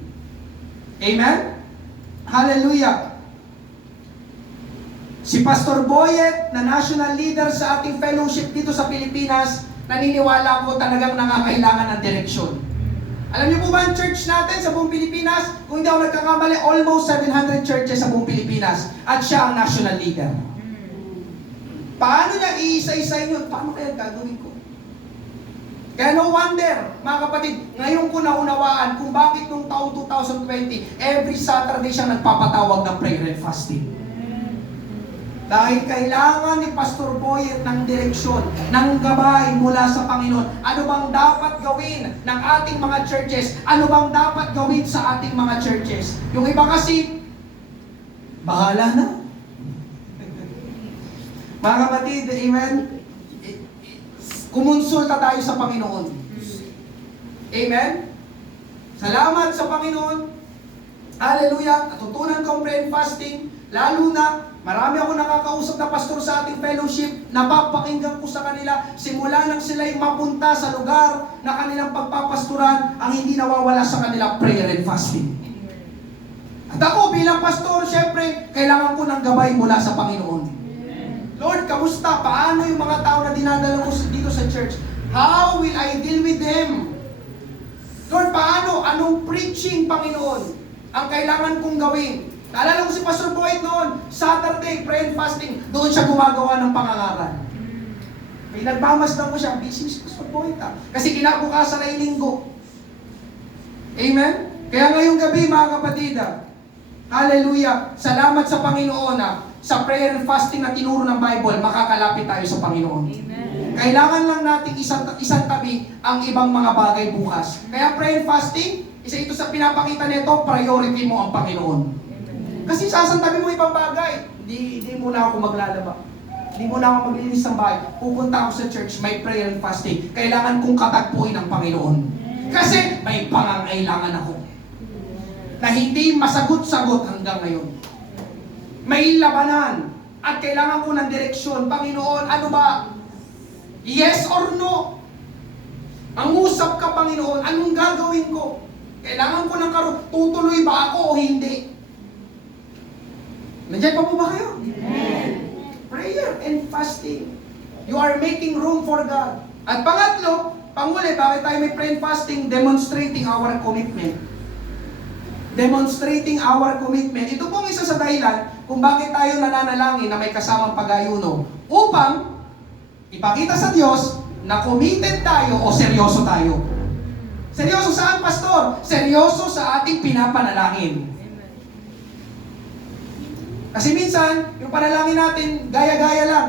Amen? Hallelujah. Si Pastor Boyet, na national leader sa ating fellowship dito sa Pilipinas, naniniwala ko talagang nangangailangan ng direksyon. Alam niyo po ba ang church natin sa buong Pilipinas? Kung hindi ako nagkakamali, almost 700 churches sa buong Pilipinas. At siya ang national leader. Paano niya iisa-isain yun? Paano kaya gagawin ko? Kaya no wonder, mga kapatid, ngayon ko naunawaan kung bakit nung taong 2020, every Saturday siya nagpapatawag ng prayer and fasting. Dahil kailangan ni Pastor Boyet ng direksyon, ng gabay mula sa Panginoon. Ano bang dapat gawin ng ating mga churches? Ano bang dapat gawin sa ating mga churches? Yung iba kasi, bahala na. Mga kapatid, amen? Kumonsulta tayo sa Panginoon. Amen? Salamat sa Panginoon. Hallelujah. Natutunan ko ang prayer and fasting. Lalo na, marami ako nakakausap na pastor sa ating fellowship. Napapakinggan ko sa kanila. Simula nang sila'y mapunta sa lugar na kanilang pagpapasturan, ang hindi nawawala sa kanila, prayer and fasting. At ako bilang pastor, syempre, kailangan ko ng gabay mula sa Panginoon. Lord, kamusta? Paano yung mga tao na dinadala ko dito sa church? How will I deal with them? Lord, paano? Anong preaching, Panginoon, ang kailangan kong gawin? Naalala ko si Pastor Boyd noon, Saturday, prayer and fasting, doon siya gumagawa ng pangangaral. May nagmamasdan ko siya, busy si Pastor Boyd kasi kinabukasan ay linggo. Amen? Kaya ngayong gabi, mga kapatid, hallelujah, salamat sa Panginoon sa prayer and fasting na tinuro ng Bible, makakalapit tayo sa Panginoon. Amen. Kailangan lang nating isang tabi ang ibang mga bagay bukas. Kaya prayer and fasting, isa ito sa pinapakita nito, priority mo ang Panginoon. Amen. Kasi sasantabi mo ibang bagay, di muna ako maglalaba. Di muna ako maglinis ng bahay. Pupunta ako sa church, may prayer and fasting. Kailangan kong katagpuin ang Panginoon. Kasi may pangangailangan ako na hindi masagot-sagot hanggang ngayon. May labanan at kailangan ko ng direksyon. Panginoon, ano ba? Yes or no? Mangusap ka, Panginoon, anong gagawin ko? Kailangan ko ng tutuloy ba ako o hindi? Nandiyan pa po ba kayo? Amen. Prayer and fasting. You are making room for God. At pangatlo, panguli, bakit tayo may prayer and fasting? Demonstrating our commitment. Demonstrating our commitment. Ito pong isa sa dahilan kung bakit tayo nananalangin na may kasamang pag-ayuno. Upang ipakita sa Diyos na committed tayo o seryoso tayo. Seryoso saan, Pastor? Seryoso sa ating pinapanalangin. Kasi minsan, yung panalangin natin, gaya-gaya lang.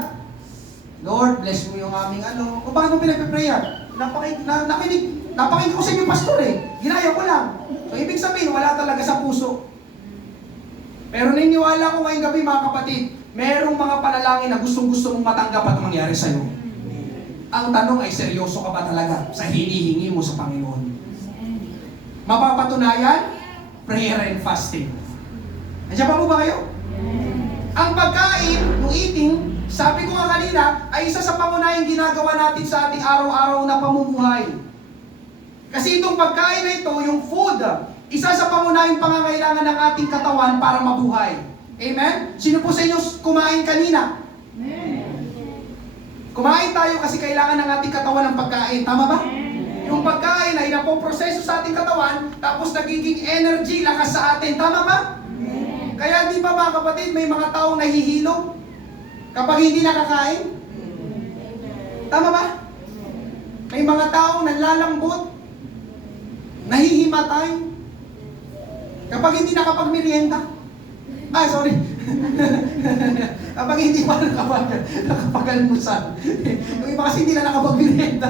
Lord, bless mo yung aming ano. O bakit mo pinagpiprayan? Napakinig ko sa inyo, Pastor eh. Ginaya ko lang. So, ibig sabihin, wala talaga sa puso. Pero niniwala ko ngayong gabi, mga kapatid, merong mga panalangin na gustong-gusto mong matanggap at mangyari sa'yo. Ang tanong ay, seryoso ka ba talaga sa hinihingi mo sa Panginoon? Mapapatunayan, prayer and fasting. Nandiyan pa po ba kayo? Ang pagkain, yung eating, sabi ko nga kanina, ay isa sa pangunahing ginagawa natin sa ating araw-araw na pamumuhay. Kasi itong pagkain na ito, yung food, isa sa pangunahing pangangailangan ng ating katawan para mabuhay. Amen? Sino po sa inyo kumain kanina? Kumain tayo kasi kailangan ng ating katawan ng pagkain. Tama ba? Yung pagkain ay napoproseso sa ating katawan, tapos nagiging energy, lakas sa atin. Tama ba? Kaya di ba mga kapatid, may mga taong nahihilo kapag hindi nakakain? Tama ba? May mga taong nanlalambot, nahihimatay kapag hindi nakapagmerienda. Sorry. Kapag hindi pa nakapag-almusal. Yung iba kasi hindi na nakapagmerienda.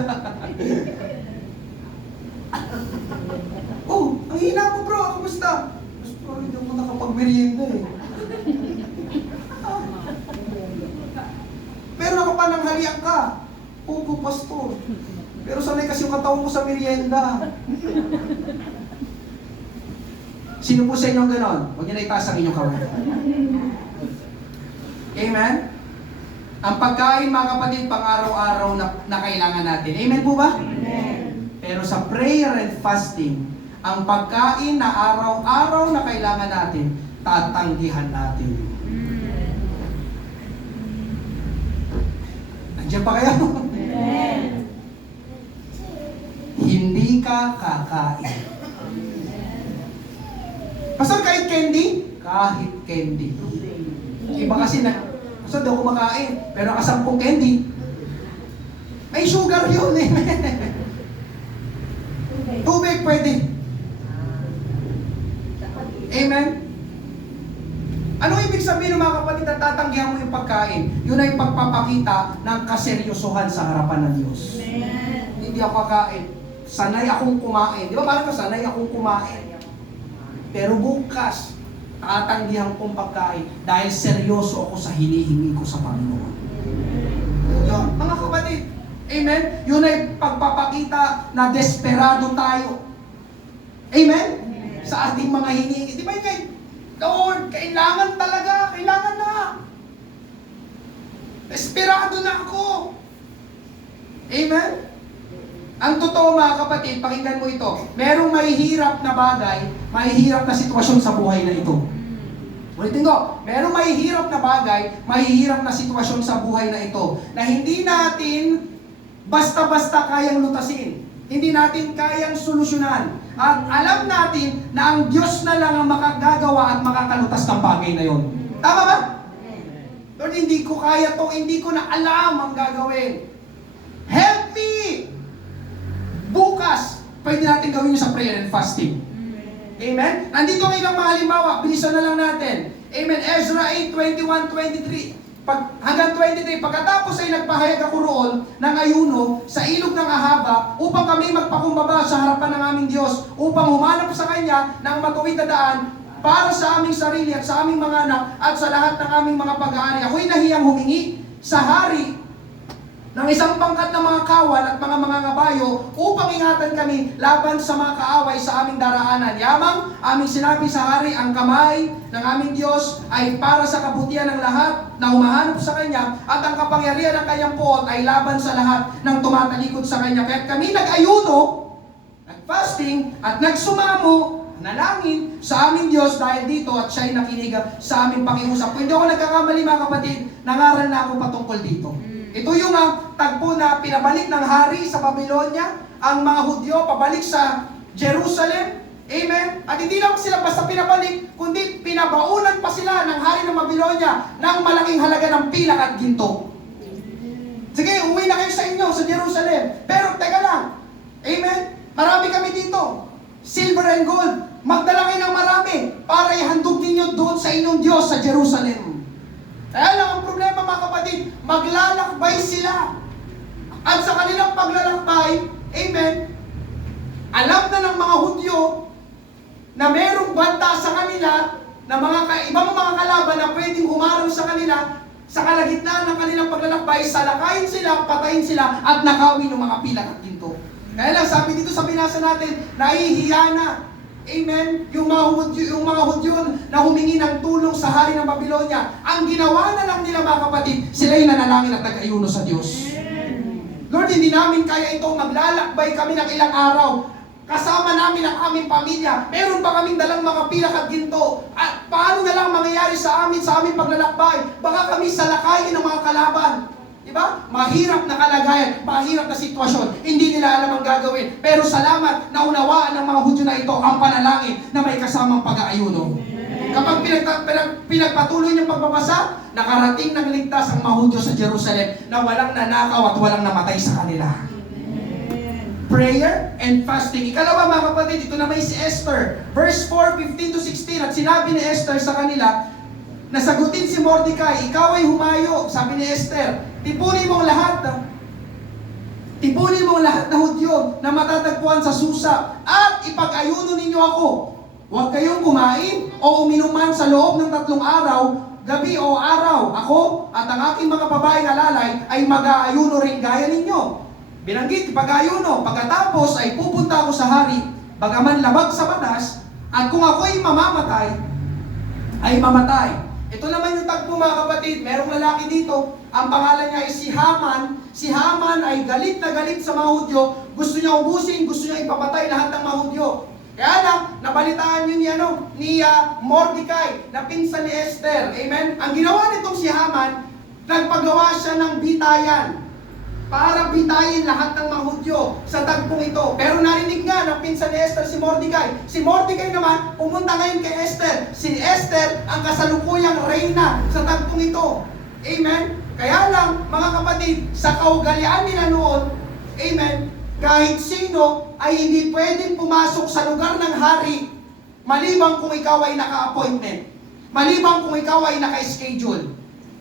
Ang hina mo bro, kamusta? Bro, hindi ako nakapagmerienda eh. Pero nakapananghalian ka. Opo, pastor. Pero sanay kasi yung katawan ko sa merienda. Sino po sa inyong ganon? Huwag niyo na itaas ang inyong kamay. Amen? Ang pagkain, mga kapatid, pang araw-araw na kailangan natin. Amen po ba? Amen. Pero sa prayer and fasting, ang pagkain na araw-araw na kailangan natin, tatanggihan natin. Nandiyan pa kayo? Amen. Hindi ka kakain. Pastor, kahit candy? Kahit candy. Iba kasi na, Pastor, daw kumakain, pero nakasampung candy. May sugar yun eh. Tubig pwede. Amen? Ano ibig sabihin ng mga kapatid na tatanggihan mo yung pagkain? Yun ay pagpapakita ng kaseryosohan sa harapan ng Diyos. Amen. Hindi ako kakain. Sanay akong kumain. Di ba parang sanay akong kumain? Pero bukas, tatanggihan kong pagkain dahil seryoso ako sa hinihingi ko sa Panginoon. Yun, mga kapatid. Amen? Yun ay pagpapakita na desperado tayo. Amen? Sa ating mga hinihingi. Di ba yun? Lord, kailangan talaga. Kailangan na. Desperado na ako. Amen? Ang totoo mga kapatid, pakinggan mo ito. Merong mahihirap na bagay, mahihirap na sitwasyon sa buhay na ito. Ulitin ko, merong mahihirap na bagay, mahihirap na sitwasyon sa buhay na ito, na hindi natin basta-basta kayang lutasin. Hindi natin kayang solusyonan. At alam natin na ang Diyos na lang ang makagagawa at makakalutas ng bagay na yon. Tama ba? Lord, hindi ko kaya to, hindi ko na alam ang gagawin. Help me! Bukas, pwede natin gawin yun sa prayer and fasting. Amen? Nandito ang ilang mga halimbawa, bilisan na lang natin. Amen? Ezra 8, 21, 23. Hanggang 23, pagkatapos ay nagpahayag ako roon ng ayuno sa ilog ng Ahaba upang kami magpakumbaba sa harapan ng aming Diyos, upang humanap sa Kanya ng matuwid na daan para sa aming sarili at sa aming mga anak at sa lahat ng aming mga pag-aari. Ako'y nahiyang humingi sa hari ng isang pangkat ng mga kawal at mga mangangabayo upang ingatan kami laban sa mga kaaway sa aming daraanan. Yamang aming sinabi sa hari, ang kamay ng aming Diyos ay para sa kabutihan ng lahat na humahanap sa Kanya, at ang kapangyarihan ng Kanyang puot ay laban sa lahat ng tumatalikod sa Kanya. Kaya kami nag-ayuno, nag-fasting, at nagsumamo, nalangin sa aming Diyos dahil dito, at siya'y nakinig sa aming pakiusap. Kung hindi ako nagkakamali mga kapatid, nangaral na ako patungkol dito. Ito yung tagpo na pinabalik ng hari sa Babylonia, ang mga Hudyo pabalik sa Jerusalem. Amen? At hindi lang sila basta pinabalik, kundi pinabaunan pa sila ng hari ng Babylonia ng malaking halaga ng pilak at ginto. Sige, uwi na kayo sa inyo, sa Jerusalem. Pero teka lang, amen? Marami kami dito. Silver and gold. Magdala kayo ng marami para ihandog ninyo doon sa inyong Diyos sa Jerusalem. Kaya lang ang problema mga kapatid, maglalakbay sila. At sa kanilang paglalakbay, amen, alam na ng mga Hudyo na merong banta sa kanila, na ibang mga kalaban na pwedeng humarang sa kanila, sa kalagitnaan ng kanilang paglalakbay, salakayin sila, patayin sila, at nakawin ng mga pilak at ginto. Kaya lang, sabi dito sa binasa natin, nahihiya na. Amen? Yung mga Hudyo na humingi ng tulong sa hari ng Babylonia, ang ginawa na lang nila mga kapatid, sila'y nanalangin at nag-ayuno sa Diyos. Lord, hindi namin kaya ito, maglalakbay kami ng ilang araw. Kasama namin ang aming pamilya. Meron pa kaming dalang mga pilak at ginto. At paano na lang mangyayari sa aming paglalakbay? Baka kami salakayin ng mga kalaban. Diba? Mahirap na kalagayan, mahirap na sitwasyon. Hindi nila alam ang gagawin. Pero salamat na unawaan ng mga Hudyo na ito ang panalangin na may kasamang pag-aayuno. Kapag pinagpatuloy niyang pagbabasa, nakarating ng ligtas ang mga Hudyo sa Jerusalem na walang nanakaw at walang namatay sa kanila. Prayer and fasting. Ikalawa mga kapatid, ito na may si Esther. Verse 4, 15 to 16. At sinabi ni Esther sa kanila, nasagutin si Mordecai, ikaw ay humayo. Sabi ni Esther, tipunin mong lahat na Hudyo na matatagpuan sa Susa at ipag-ayuno ninyo ako. Huwag kayong kumain o uminom man sa loob ng 3 araw, gabi o araw. Ako at ang aking mga babaeng alalay ay mag-aayuno rin gaya ninyo. Binanggit, ipag-ayuno. Pagkatapos ay pupunta ako sa hari, bagaman labag sa batas, at kung ako'y mamamatay, ay mamatay. Ito naman yung tagpo mga kapatid, merong lalaki dito, ang pangalan niya ay si Haman. Si Haman ay galit na galit sa mga Hudyo, gusto niya ubusin, gusto niya ipapatay lahat ng mga Hudyo. Kaya lang, nabalitaan yun ni Mordecai, na pinsan ni Esther. Amen? Ang ginawa nitong si Haman, nagpagawa siya ng bitayan para bitayin lahat ng mga Hudyo sa tagpong ito. Pero narinig nga ng pinsan ni Esther si Mordecai. Si Mordecai naman, pumunta ngayon kay Esther. Si Esther ang kasalukuyang reyna sa tagpong ito. Amen? Kaya lang, mga kapatid, sa kaugalian nila noon, amen, kahit sino ay hindi pwedeng pumasok sa lugar ng hari maliban kung ikaw ay naka-appointment. Maliban kung ikaw ay naka-schedule.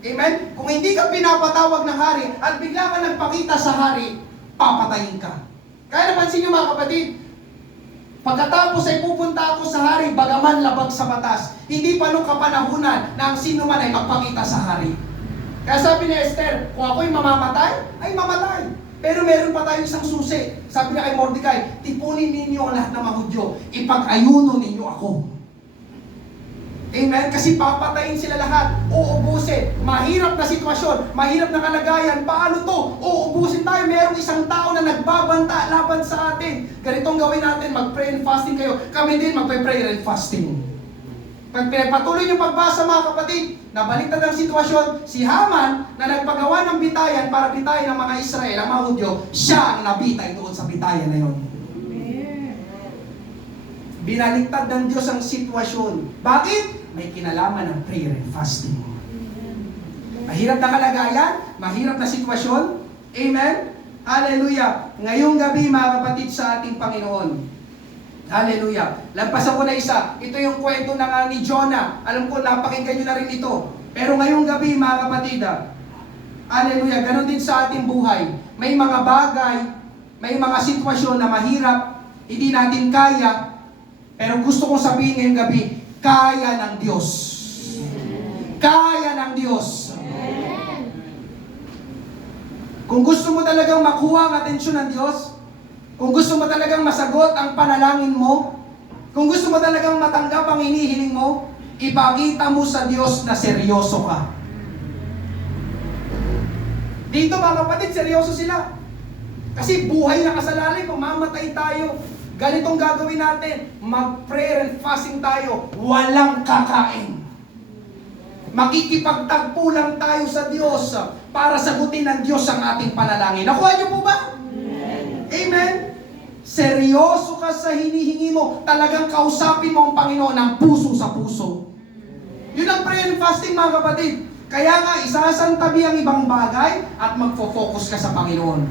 Amen? Kung hindi ka pinapatawag ng hari at bigla ka nagpakita sa hari, papatayin ka. Kaya napansin niyo mga kapatid, pagkatapos ay pupunta ako sa hari, bagaman labag sa batas, hindi pa nung kapanahunan na ang sino man ay magpakita sa hari. Kaya sabi ni Esther, kung ako'y mamamatay, ay mamatay. Pero meron pa tayong isang susi. Sabi niya kay Mordecai, tipunin ninyo ang lahat ng mga Hudyo, ipag-ayuno ninyo ako. Amen? Kasi papatayin sila lahat. Uubusin. Mahirap na sitwasyon. Mahirap na kalagayan. Paano to? Uubusin tayo. Merong isang tao na nagbabanta laban sa atin. Ganitong gawin natin. Mag-pray and fasting kayo. Kami din mag-pray and fasting. Pag pinagpatuloy yung pagbasa mga kapatid, nabaliktad ang sitwasyon, si Haman na nagpagawa ng bitayan para bitayin ng mga Israel, ang mga Hudyo, siya ang nabitay doon sa bitayan na yun. Binaliktad ng Diyos ang sitwasyon. Bakit? May kinalaman ng prayer and fasting. Mahirap na kalagayan, mahirap na sitwasyon. Amen? Hallelujah. Ngayong gabi mga kapatid sa ating Panginoon. Hallelujah. Lampasan ko na isa. Ito yung kwento ni Jonah. Alam ko, napakinggan nyo na rin ito. Pero ngayong gabi mga kapatid, hallelujah, ganun din sa ating buhay. May mga bagay, may mga sitwasyon na mahirap, hindi natin kaya, pero gusto kong sabihin ngayong gabi, kaya ng Diyos. Kaya ng Diyos. Kung gusto mo talagang makuha ang atensyon ng Diyos, kung gusto mo talagang masagot ang panalangin mo, kung gusto mo talagang matanggap ang hinihiling mo, ipakita mo sa Diyos na seryoso ka. Dito mga kapatid, seryoso sila. Kasi buhay na kasalalay, mamamatay tayo. Ganitong gagawin natin, mag-prayer and fasting tayo, walang kakain. Makikipagtagpo lang tayo sa Diyos para sagutin ng Diyos ang ating panalangin. Nakuha niyo po ba? Amen? Seryoso ka sa hinihingi mo, talagang kausapin mo ang Panginoon ng puso sa puso. Yun ang prayer and fasting mga kapatid. Kaya nga, isasantabi ang ibang bagay at magfo-focus ka sa Panginoon.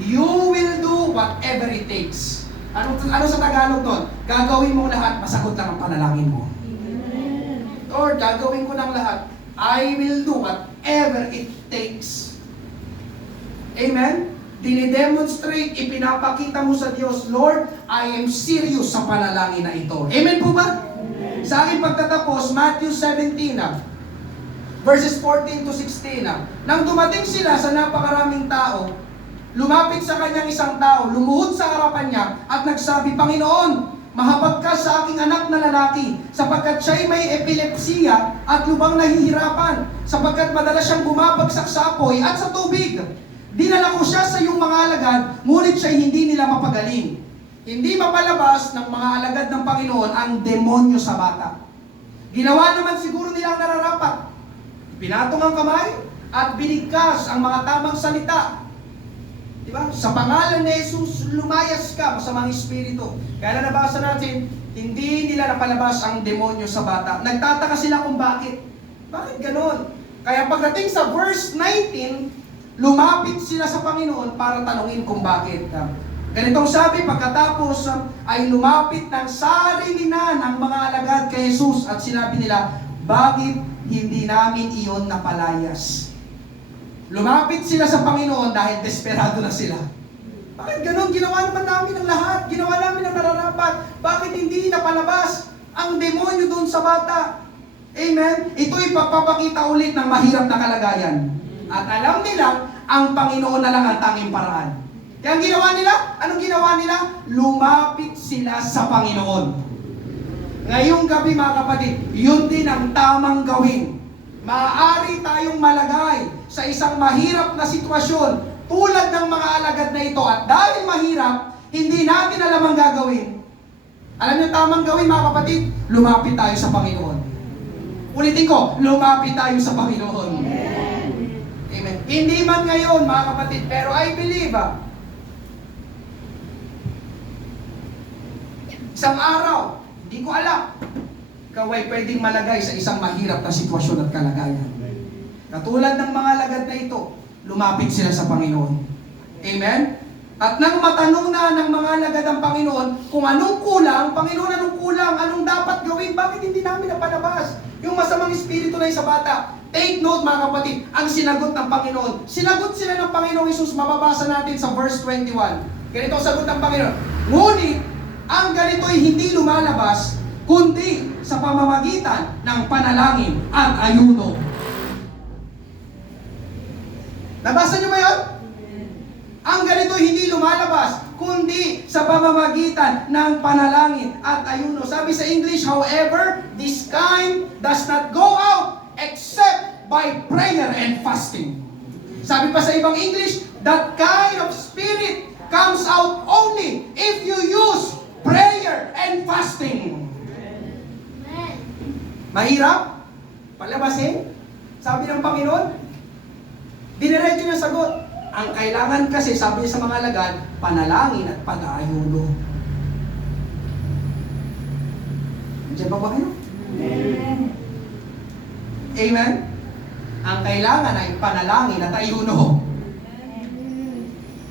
You will do whatever it takes. Ano sa Tagalog nun? Gagawin mo lahat, masagot lang ang panalangin mo. Lord, gagawin ko ng lahat. I will do whatever it takes. Amen? Dinidemonstrate, ipinapakita mo sa Diyos, Lord, I am serious sa panalangin na ito. Amen po ba? Amen. Sa aking pagtatapos, Matthew 17, verses 14 to 16. Nang dumating sila sa napakaraming tao, lumapit sa kanyang isang tao, lumuhod sa harapan niya, at nagsabi, Panginoon, mahabag ka sa aking anak na lalaki, sapagkat siya'y may epilepsiya at lubang nahihirapan, sapagkat madalas siyang bumabagsak sa apoy at sa tubig. Dinala ko siya sa iyong mga alagad, ngunit siya'y hindi nila mapagaling. Hindi mapalabas ng mga alagad ng Panginoon ang demonyo sa bata. Ginawa naman siguro nilang nararapat. Pinatong ang kamay at binigkas ang mga tamang salita. Diba? Sa pangalan ni Jesus, lumayas ka, masamang espiritu. Kaya nabasa natin, hindi nila napalabas ang demonyo sa bata. Nagtataka sila kung bakit. Bakit ganon? Kaya pagdating sa verse 19, lumapit sila sa Panginoon para tanungin kung bakit. Ganitong sabi, pagkatapos ay lumapit ng sarilinan ang mga alagad kay Jesus at sinabi nila, bakit hindi namin iyon napalayas? Lumapit sila sa Panginoon dahil desperado na sila. Bakit ganun? Ginawa naman namin ang lahat. Ginawa namin ang nararapat. Bakit hindi napalabas ang demonyo doon sa bata? Amen? Ito'y pagpapakita ulit ng mahirap na kalagayan. At alam nila, ang Panginoon na lang ang tanging paraan. Kaya ang ginawa nila, anong ginawa nila? Lumapit sila sa Panginoon. Ngayong gabi mga kapatid, yun din ang tamang gawin. Maaari tayong malagay sa isang mahirap na sitwasyon tulad ng mga alagad na ito. At dahil mahirap, hindi natin alam ang gagawin. Alam niyo tamang gawin mga kapatid? Lumapit tayo sa Panginoon. Ulitin ko, lumapit tayo sa Panginoon. Amen. Hindi man ngayon mga kapatid, pero I believe isang araw, hindi ko alam, ikaw ay pwedeng malagay sa isang mahirap na sitwasyon at kalagayan. Katulad ng mga alagad na ito, lumapit sila sa Panginoon. Amen? At nang matanong na ng mga alagad ang Panginoon, kung anong kulang, Panginoon, anong kulang, anong dapat gawin, bakit hindi namin napalabas yung masamang espiritu na sa bata? Take note mga kapatid, ang sinagot ng Panginoon. Sinagot sila ng Panginoong Hesus, mababasa natin sa verse 21. Ganito ang sagot ng Panginoon. Ngunit, ang ganito'y hindi lumalabas, kundi sa pamamagitan ng panalangin at ayuno. Nabasa niyo ba yun? Ang ganito'y hindi lumalabas, kundi sa pamamagitan ng panalangin at ayuno. Sabi sa English, however, this kind does not go out except by prayer and fasting. Sabi pa sa ibang English, that kind of spirit comes out only if you use prayer and fasting. Mahirap? Palabasin? Sabi ng Panginoon, diniretso niya sagot. Ang kailangan kasi, sabi niya sa mga alagad, panalangin at pag-aayuno. Diyan ba kayo? Amen. Amen? Ang kailangan ay panalangin at ayuno.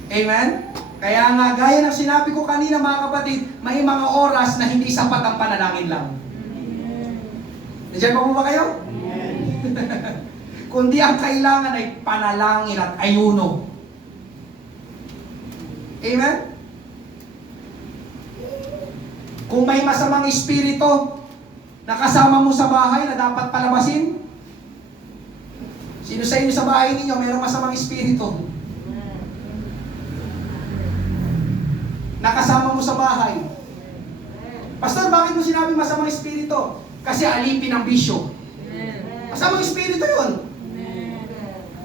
Amen? Kaya nga, gaya ng sinabi ko kanina mga kapatid, may mga oras na hindi sapat ang panalangin lang. Diyan ba kayo? Kundi ang kailangan ay panalangin at ayuno. Amen? Kung may masamang espiritu na kasama mo sa bahay na dapat palabasin, sino sa inyo sa bahay ninyo mayroong masamang espiritu? nakasama mo sa bahay. Pastor, bakit mo sinabi masamang espiritu? Kasi alipin ang bisyo. Masamang espiritu yun.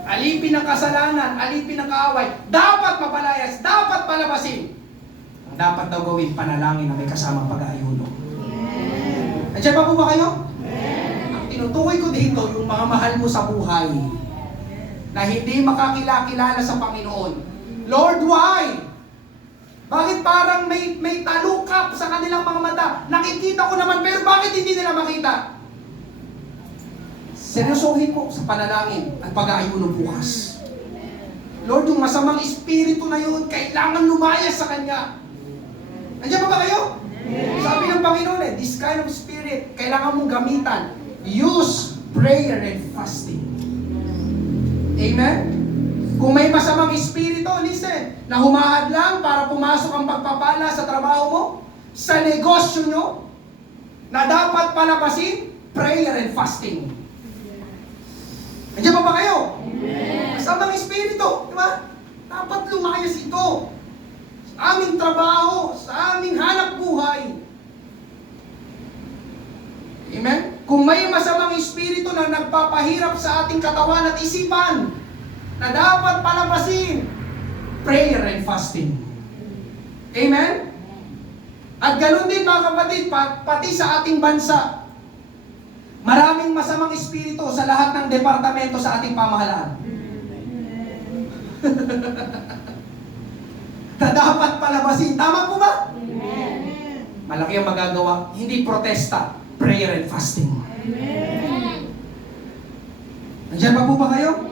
Alipin ang kasalanan, alipin ang kaaway. Dapat mapalayas, dapat palabasin. Ang dapat daw gawin, panalangin na may kasamang pag-aayuno. Nandiyan pa po ba kayo? Ang tinutukoy ko dito, yung mga mahal mo sa buhay na hindi makakilala sa Panginoon. Lord, why? Bakit parang may talukap sa kanilang mga mata? Nakikita ko naman, pero bakit hindi nila makita? Seryosohin ko sa panalangin at pag-aayuno bukas. Lord, yung masamang espiritu na yun, kailangan lumayas sa Kanya. Nandiyan pa ba kayo? Sabi ng Panginoon this kind of spirit, kailangan mong gamitan. Use prayer and fasting. Amen? Kung may masamang espiritu, listen, na humahad lang para pumasok ang pagpapala sa trabaho mo, sa negosyo nyo, na dapat palabasin, prayer and fasting. Nandiyan pa ba kayo? Masamang espiritu, di ba? Dapat lumayas ito. Sa aming trabaho, sa aming hanap buhay. Amen? Kung may masamang espiritu na nagpapahirap sa ating katawan at isipan, na dapat palabasin, prayer and fasting. Amen? At ganun din mga kapatid, pati sa ating bansa, maraming masamang espiritu sa lahat ng departamento sa ating pamahalaan. Na dapat palabasin. Tama po ba? Malaki ang magagawa. Hindi protesta, prayer and fasting. Nandiyan pa po ba kayo?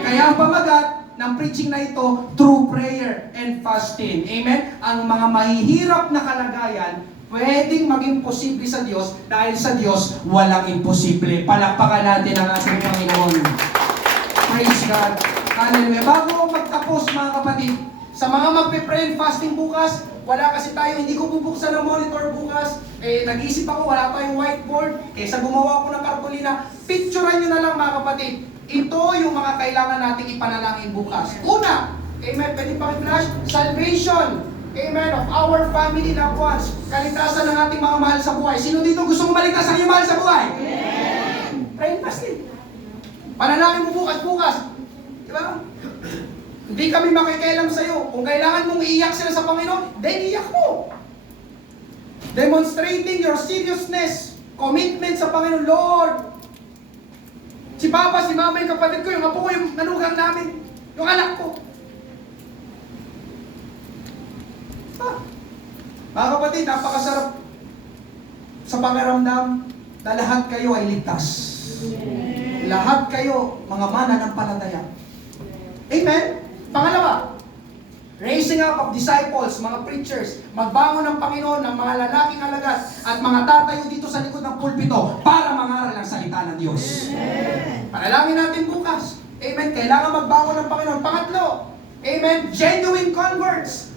Kaya ang pamagat ng preaching na ito, through prayer and fasting. Amen? Ang mga mahihirap na kalagayan, pwedeng maging posible sa Diyos dahil sa Diyos, walang imposible. Palakpakan natin ang ating Panginoon. Praise God. Hallelujah. Bago magtapos mga kapatid, sa mga magpe-pray and fasting bukas, wala kasi tayo, hindi ko bubuksan ng monitor bukas. Nag-iisip ako, wala tayong whiteboard. Kaysa gumawa ako ng kartolina, picturean nyo na lang mga kapatid. Ito yung mga kailangan nating ipanalangin bukas. Una, amen, pwede pang-flash, salvation, amen, of our family loved ones. Kaligtasan ng ating mga mahal sa buhay. Sino dito gusto mong maligtas ang iyong mahal sa buhay? Amen! Pray and fasting. Panalangin mo bukas. Diba? Hindi kami makikialam sa'yo. Kung kailangan mong iiyak sila sa Panginoon, then iyak mo. Demonstrating your seriousness, commitment sa Panginoon. Lord, si Papa, si Mama, yung kapatid ko, yung apo ko, yung nanugang namin, yung anak ko. Mga kapatid, napakasarap sa pakiramdam na lahat kayo ay ligtas. Lahat kayo, mga mananampalataya. Amen? Pangalawa, raising up of disciples, mga preachers, magbangon ng Panginoon ng mga lalaking alagad at mga tatayo dito sa likod ng pulpito para mangaral ang salita ng Diyos. Panalangin natin bukas. Amen? Kailangan magbangon ng Panginoon. Pangatlo, amen? Genuine converts.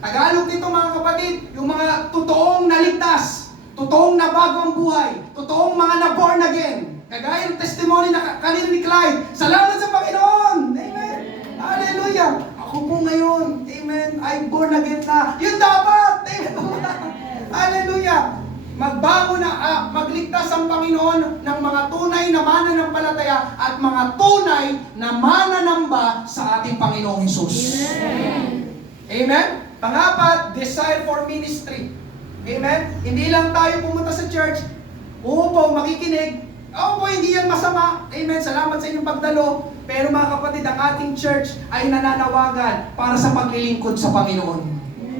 Tagalog nito mga kapatid, yung mga totoong naligtas, totoong nabago ang buhay, totoong mga na-born again. Kagaya ng testimony na kanina ni Clyde, salamat sa Panginoon! Amen! Hallelujah! Ako po ngayon, amen, I'm born again na. Yun dapat! Amen! Hallelujah! Magbago na, magligtas ang Panginoon ng mga tunay na mananampalataya at mga tunay na mananamba sa ating Panginoong Hesus. Amen? Pangapat, desire for ministry. Amen? Hindi lang tayo pumunta sa church, uupo, makikinig. Oo po, hindi yan masama. Amen? Salamat sa inyong pagdalo. Pero mga kapatid, ang ating church ay nananawagan para sa paglilingkod sa Panginoon.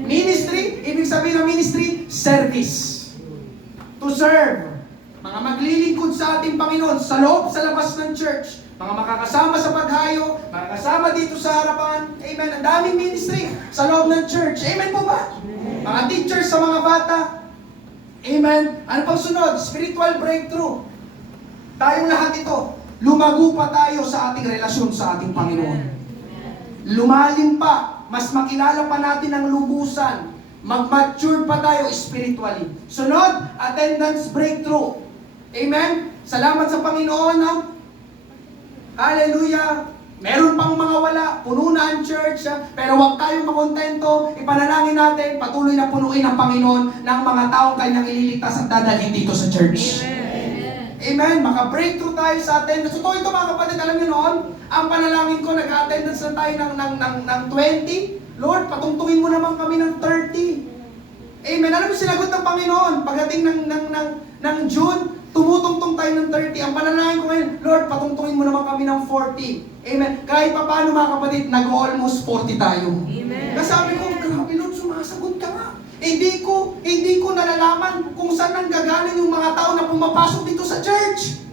Ministry, ibig sabihin ng ministry, service. To serve. Mga maglilingkod sa ating Panginoon sa loob, sa labas ng church. Mga makakasama sa paghayo, makakasama dito sa harapan. Amen. Ang daming ministry sa loob ng church. Amen po ba? Mga teachers sa mga bata. Amen. Ano pang sunod? Spiritual breakthrough. Tayong lahat ito, lumago pa tayo sa ating relasyon sa ating Panginoon. Lumalim pa, mas makilala pa natin ang lubusan, mag-mature pa tayo spiritually. Sunod, attendance breakthrough. Amen? Salamat sa Panginoon. Hallelujah! Meron pang mga wala, puno na ang church, pero huwag tayong makontento, ipanalangin natin, patuloy na punuin ng Panginoon ng mga taong kanyang ililigtas at dadalhin dito sa church. Amen. Maka-breakthrough tayo sa attendance. So, ito mga kapatid, alam niyo noon, ang panalangin ko, nag-attendance na tayo ng 20. Lord, patungtungin mo naman kami ng 30. Amen. Alam mo, sinagot ng Panginoon. Pagdating ng June, tumutungtong tayo ng 30. Ang panalangin ko ngayon, Lord, patungtungin mo naman kami ng 40. Amen. Kahit pa paano mga kapatid, nag-almost 40 tayo. Amen. Nasabi ko, grabe Lord, sumasagot ka nga. Hindi ko nalalaman kung saan nanggagaling yung mga tao na pumapasok dito sa church.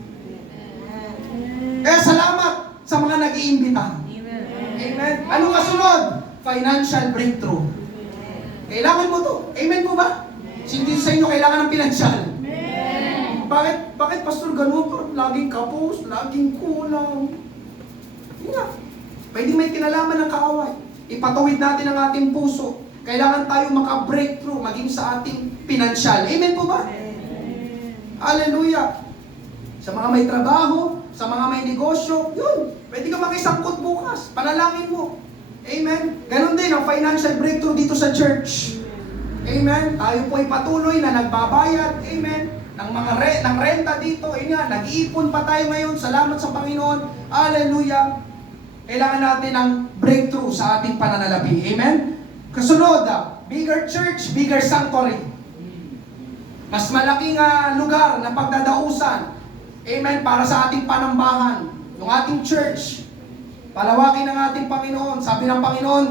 Kaya salamat sa mga nag-iimbita. Amen. Anong kasunod? Financial breakthrough. Kailangan mo to. Amen po ba? Hindi sa inyo kailangan ng financial. Bakit pastor ganun? Parang laging kapos, laging kulang. Hindi nga. Pwede may kinalaman ng kaaway. Ipatawid natin ang ating puso. Kailangan tayo maka-breakthrough maging sa ating financial. Amen po ba? Hallelujah. Sa mga may trabaho, sa mga may negosyo, yun. Pwede ka makisangkot bukas. Panalangin mo. Amen. Ganon din ang financial breakthrough dito sa church. Amen. Tayo po ay patuloy na nagbabayad. Amen. Ng renta dito. Ayun nga, nag-iipon pa tayo ngayon. Salamat sa Panginoon. Hallelujah. Kailangan natin ng breakthrough sa ating pananalapi. Amen. Kasunod, bigger church, bigger sanctuary. Mas malaking lugar na pagdadausan. Amen. Para sa ating panambahan. Yung ating church. Palawakin ng ating Panginoon. Sabi ng Panginoon,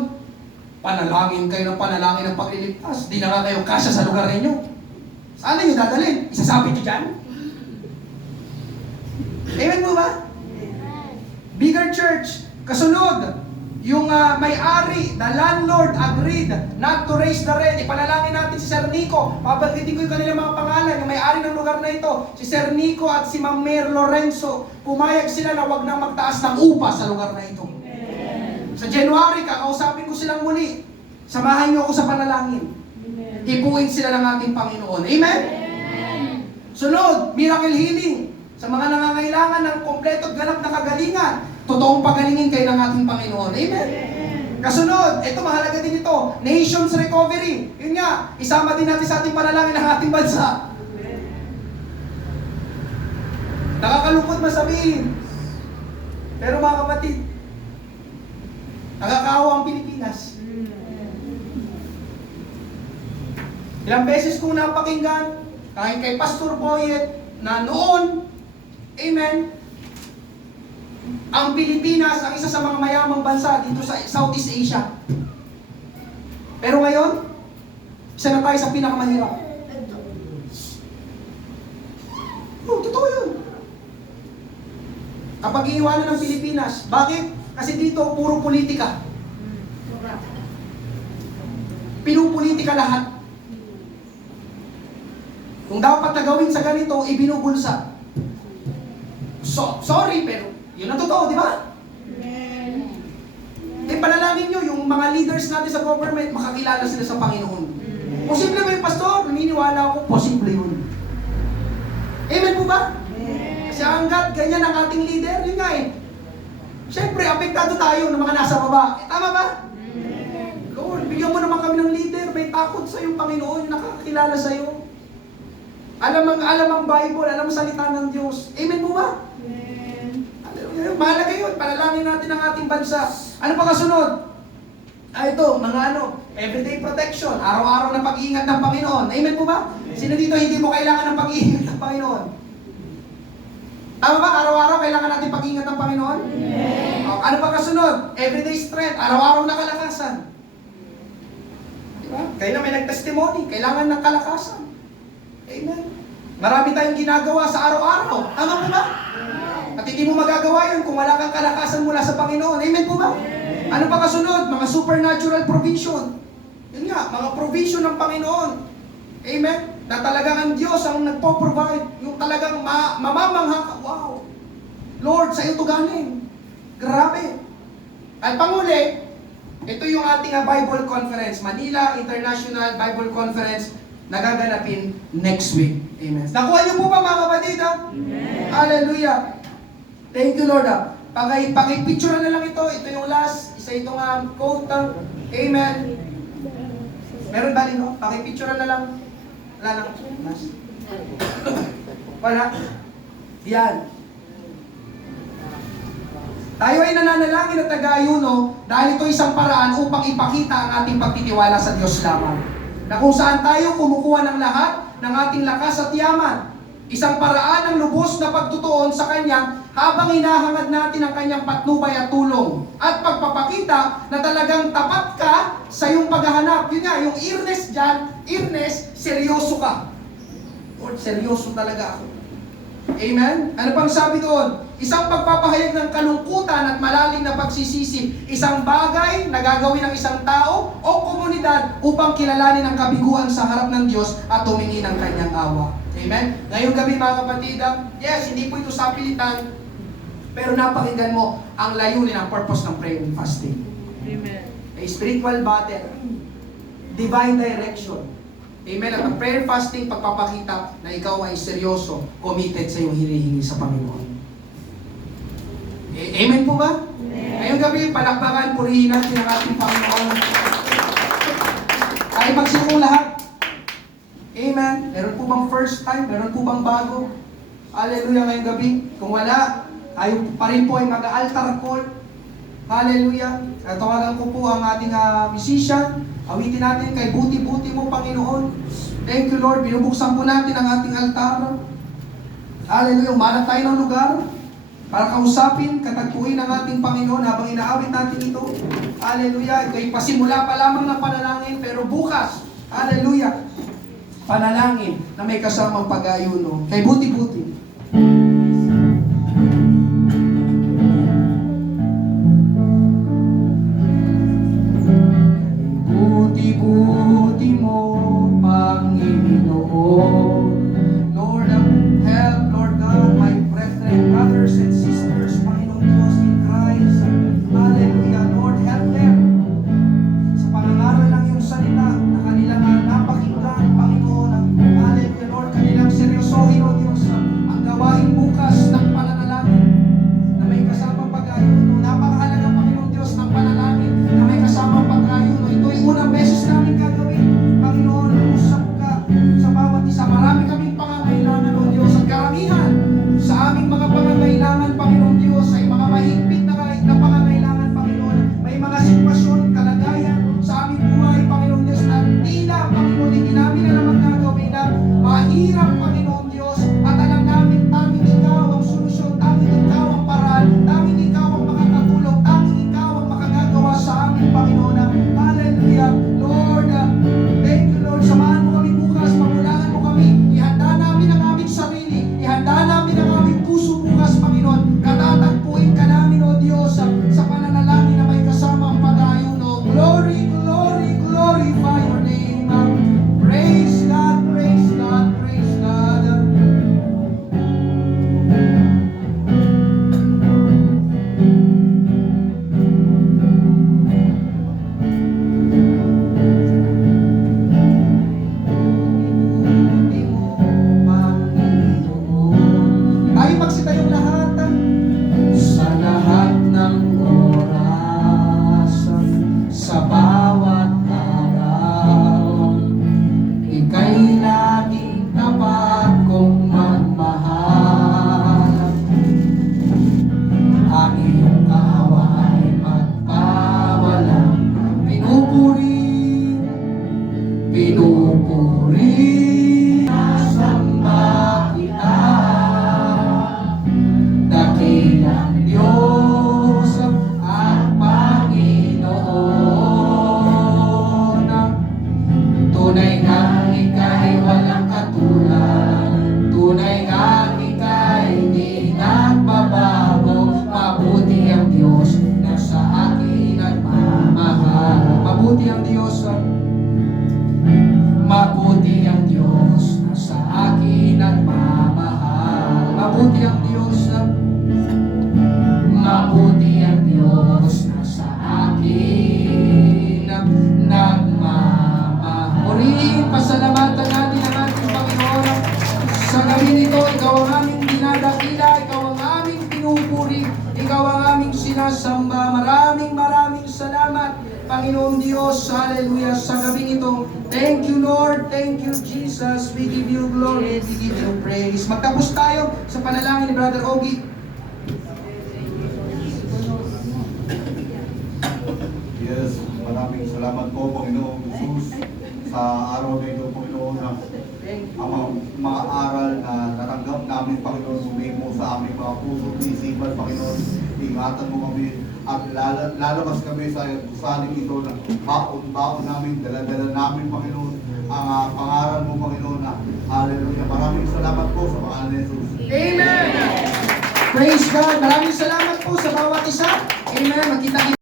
panalangin kayo ng panalangin ng pagliligtas. Di na nga kayo kasya sa lugar ninyo. Saan nyo dadalhin? Isasabit nyo dyan? Amen mo ba? Bigger church. Kasunod, yung may-ari, the landlord agreed not to raise the rent. Ipanalangin natin si Sir Nico. Pabanggitin ko yung kanilang mga pangalan. Yung may-ari ng lugar na ito, si Sir Nico at si Ma'am Mayor Lorenzo. Pumayag sila na wag nang magtaas ng upa sa lugar na ito. Amen. Sa January, kakausapin ko silang muli. Samahan niyo ako sa panalangin. Hipuin sila ng ating Panginoon. Amen? Amen. Sunod, miracle healing. Sa mga nangangailangan ng kompleto at ganap na kagalingan, totoong pagalingin kayo ng ating Panginoon. Amen? Amen. Kasunod, ito mahalaga din ito, nations recovery. Yun nga, isama din natin sa ating panalangin ng ating bansa. Amen. Nakakalungkot masabihin. Pero mga kapatid, nakakaawa ang Pilipinas. Ilang beses kong napakinggan, kahit kay Pastor Boyet, na noon, amen, ang Pilipinas ang isa sa mga mayamang bansa dito sa Southeast Asia. Pero ngayon, isa na tayo sa pinakamahirap. Totoo yun. Kapag iiwanan ng Pilipinas, bakit? Kasi dito, puro politika. Pinupolitika lahat. Kung dapat na gawin sa ganito, ibinubulsa. Sorry, pero yun ang totoo, di ba? Panalangin nyo, yung mga leaders natin sa government, makakilala sila sa Panginoon. Posible ba yung pastor? Naniniwala ako, posible yun. Amen po ba? Kasi hanggat ganyan ang ating leader, yun nga eh. Siyempre, apektado tayo ng mga nasa baba. Tama ba? Lord, bigyan mo naman kami ng leader, may takot sa yung Panginoon, yung nakakilala sa iyo. Alam ang Bible, alam ang salita ng Diyos. Amen po ba? Amen. Mahalaga yun, panalangin natin ang ating bansa. Ano pa kasunod? Ito, mga everyday protection, araw-araw na pag-iingat ng Panginoon. Amen po ba? Sino dito hindi mo kailangan ng pag-iingat ng Panginoon? Tama ba? Araw-araw kailangan natin pag-iingat ng Panginoon? Amen. Ano pa kasunod? Everyday strength, araw-araw na kalakasan. Diba? Kaya na may nag-testimony, kailangan ng kalakasan. Amen. Marami tayong ginagawa sa araw-araw. Tama po ba? At hindi mo magagawa yun kung wala kang kalakasan mula sa Panginoon. Amen po ba? Ano pa kasunod? Mga supernatural provision. Yun nga, mga provision ng Panginoon. Amen? Na talagang ang Diyos ang nagpo-provide. Yung talagang mamamangha ka. Wow! Lord, sa iyo ito galing. Grabe. At panguli, ito yung ating Bible Conference. Manila International Bible Conference nagaganapin next week. Amen. Nakuha niyo po ba mga kapatid? Amen. Hallelujah. Thank you, Lord. Paki-picture na lang ito. Ito yung last. Isa itong quote. Amen. Meron ba no? Paki-picture na lang. Wala nang last. Wala. Yan. Tayo ay nananalangin at nag-aayuno dahil ito isang paraan upang ipakita ang ating pagtitiwala sa Diyos lamang. Na kung saan tayo kumukuha ng lahat ng ating lakas at yaman. Isang paraan ng lubos na pagtutuon sa Kanya habang hinahangad natin ang Kanyang patnubay at tulong. At pagpapakita na talagang tapat ka sa iyong paghahanap. Yun nga, yung earnest dyan, earnest, seryoso ka. Lord, seryoso talaga ako. Amen? Ano pang sabi doon? Isang pagpapahayag ng kalungkutan at malalim na pagsisisi. Isang bagay na gagawin ng isang tao o komunidad upang kilalanin ang kabiguan sa harap ng Diyos at tumingin ng Kanyang awa. Amen? Ngayong gabi mga kapatid, yes, hindi po ito sapilitan, pero napakinggan mo ang layunin, ang purpose ng prayer and fasting. Amen. A spiritual battle, divine direction. Amen. At ang prayer fasting, pagpapakita na ikaw ay seryoso, committed sa iyong hinihingi sa Panginoon. Amen po ba? Amen. Ngayong gabi, palakpakan, purihin natin ang ating Panginoon. Ay magsikong lahat. Amen. Meron po bang first time? Meron po bang bago? Hallelujah ngayong gabi. Kung wala, tayo pa rin po ay mag-altar call. Hallelujah. Tawagan ko po ang ating musician. Awitin natin kay buti-buti mo, Panginoon. Thank you, Lord. Binubuksan po natin ang ating altar. Hallelujah. Umanap tayo ng lugar para kausapin, katagpuin ang ating Panginoon habang inaawit natin ito. Hallelujah. Ito'y pasimula pa lamang ng panalangin, pero bukas, hallelujah, panalangin na may kasamang pag-ayuno. Kay buti-buti. Buti-buti mo, Panginoon. Lord, help, Lord God, my brethren, brothers and sisters, Panginoon Diyos in Christ. Hallelujah, Lord, help them sa pangangaral ng iyong salita na kanilang napakinggan, Panginoon. Hallelujah, Lord, kanilang seryosohin, O Diyos, ang gawain bukas ng pananalangin na may kasamang pag-ayuno. Napakahalaga, Panginoon Diyos, ng panalangin na may kasamang pag-ayuno. Ito'y unang beses namin gagawin. Panginoon, usap ka sa bawat isa. Marami kaming pangangailangan, O Diyos, at karamihan sa aming mga pangangailangan, Panginoon Diyos, ay mga mahigpit na pangangailangan, Panginoon. May mga sitwasyon, kalagayan sa aming buhay, Panginoon Diyos, na tila, Panginoon, hindi namin alam ang gagawin na mahirap, Panginoon Diyos, at alam namin, tanging Ikaw ang solusyon, tanging Ikaw ang paraan, tanging Ikaw ang makakatulong, tanging Ikaw ang makagagawa sa amin, Panginoon. Hallelujah. Lord, thank you, Lord. Samahan mo kami bukas, pamulangan mo kami. Ihanda namin ang aming sarili, ihanda namin ang aming puso bukas, Panginoon. Katatagpuin ka namin, O Diyos, sa pananalangin na may kasama ang pag-ayuno. Glory, glory, glorify your name. Praise God, praise God, praise God. Tayo magsitayong lahat sa lahat ng oras, sa bawat araw. Ika'y laging tapat kong magmahal. Ang iyong kawa ay magpawalang pinupuri, pinupuri. Samba kita, dakilang Diyos at Panginoon. Tunay nga Ika'y walang katulad, tunay nga Ika'y di nagbabago. Mabuti ang Diyos na sa akin nagmamahal. Mabuti ang Diyos, mabuti ang Diyos na sa akin nagmamahal. Mabuti ang Diyos, mabuti ang Diyos na sa akin nagmamahal. Purihin, pasalamatan natin ang ating Panginoon. Sa gabi nito, Ikaw ang aming dinadakila, Ikaw ang aming pinupuri, Ikaw ang sinasamba. Maraming salamat, Panginoong Diyos. Hallelujah. Sa gabing ito, thank you, Lord. Thank you, Jesus. We give you glory. We give you praise. Magtapos tayo sa panalangin ni Brother Ogie. Yes, maraming salamat po, Panginoong Jesus, sa araw na ito, Panginoon, na ang mga aral na natanggap namin, Panginoon, sumay mo sa aming mga puso at isipan, Panginoon. Ingatan mo kami at lalabas kami sa gusaling ito na baon namin, dala-dala namin, Panginoon, ang pangaral mo, Panginoon, na hallelujah. Maraming salamat po sa pangalan ni Jesus. Amen! Praise God! Maraming salamat po sa bawat isa. Amen! Magkita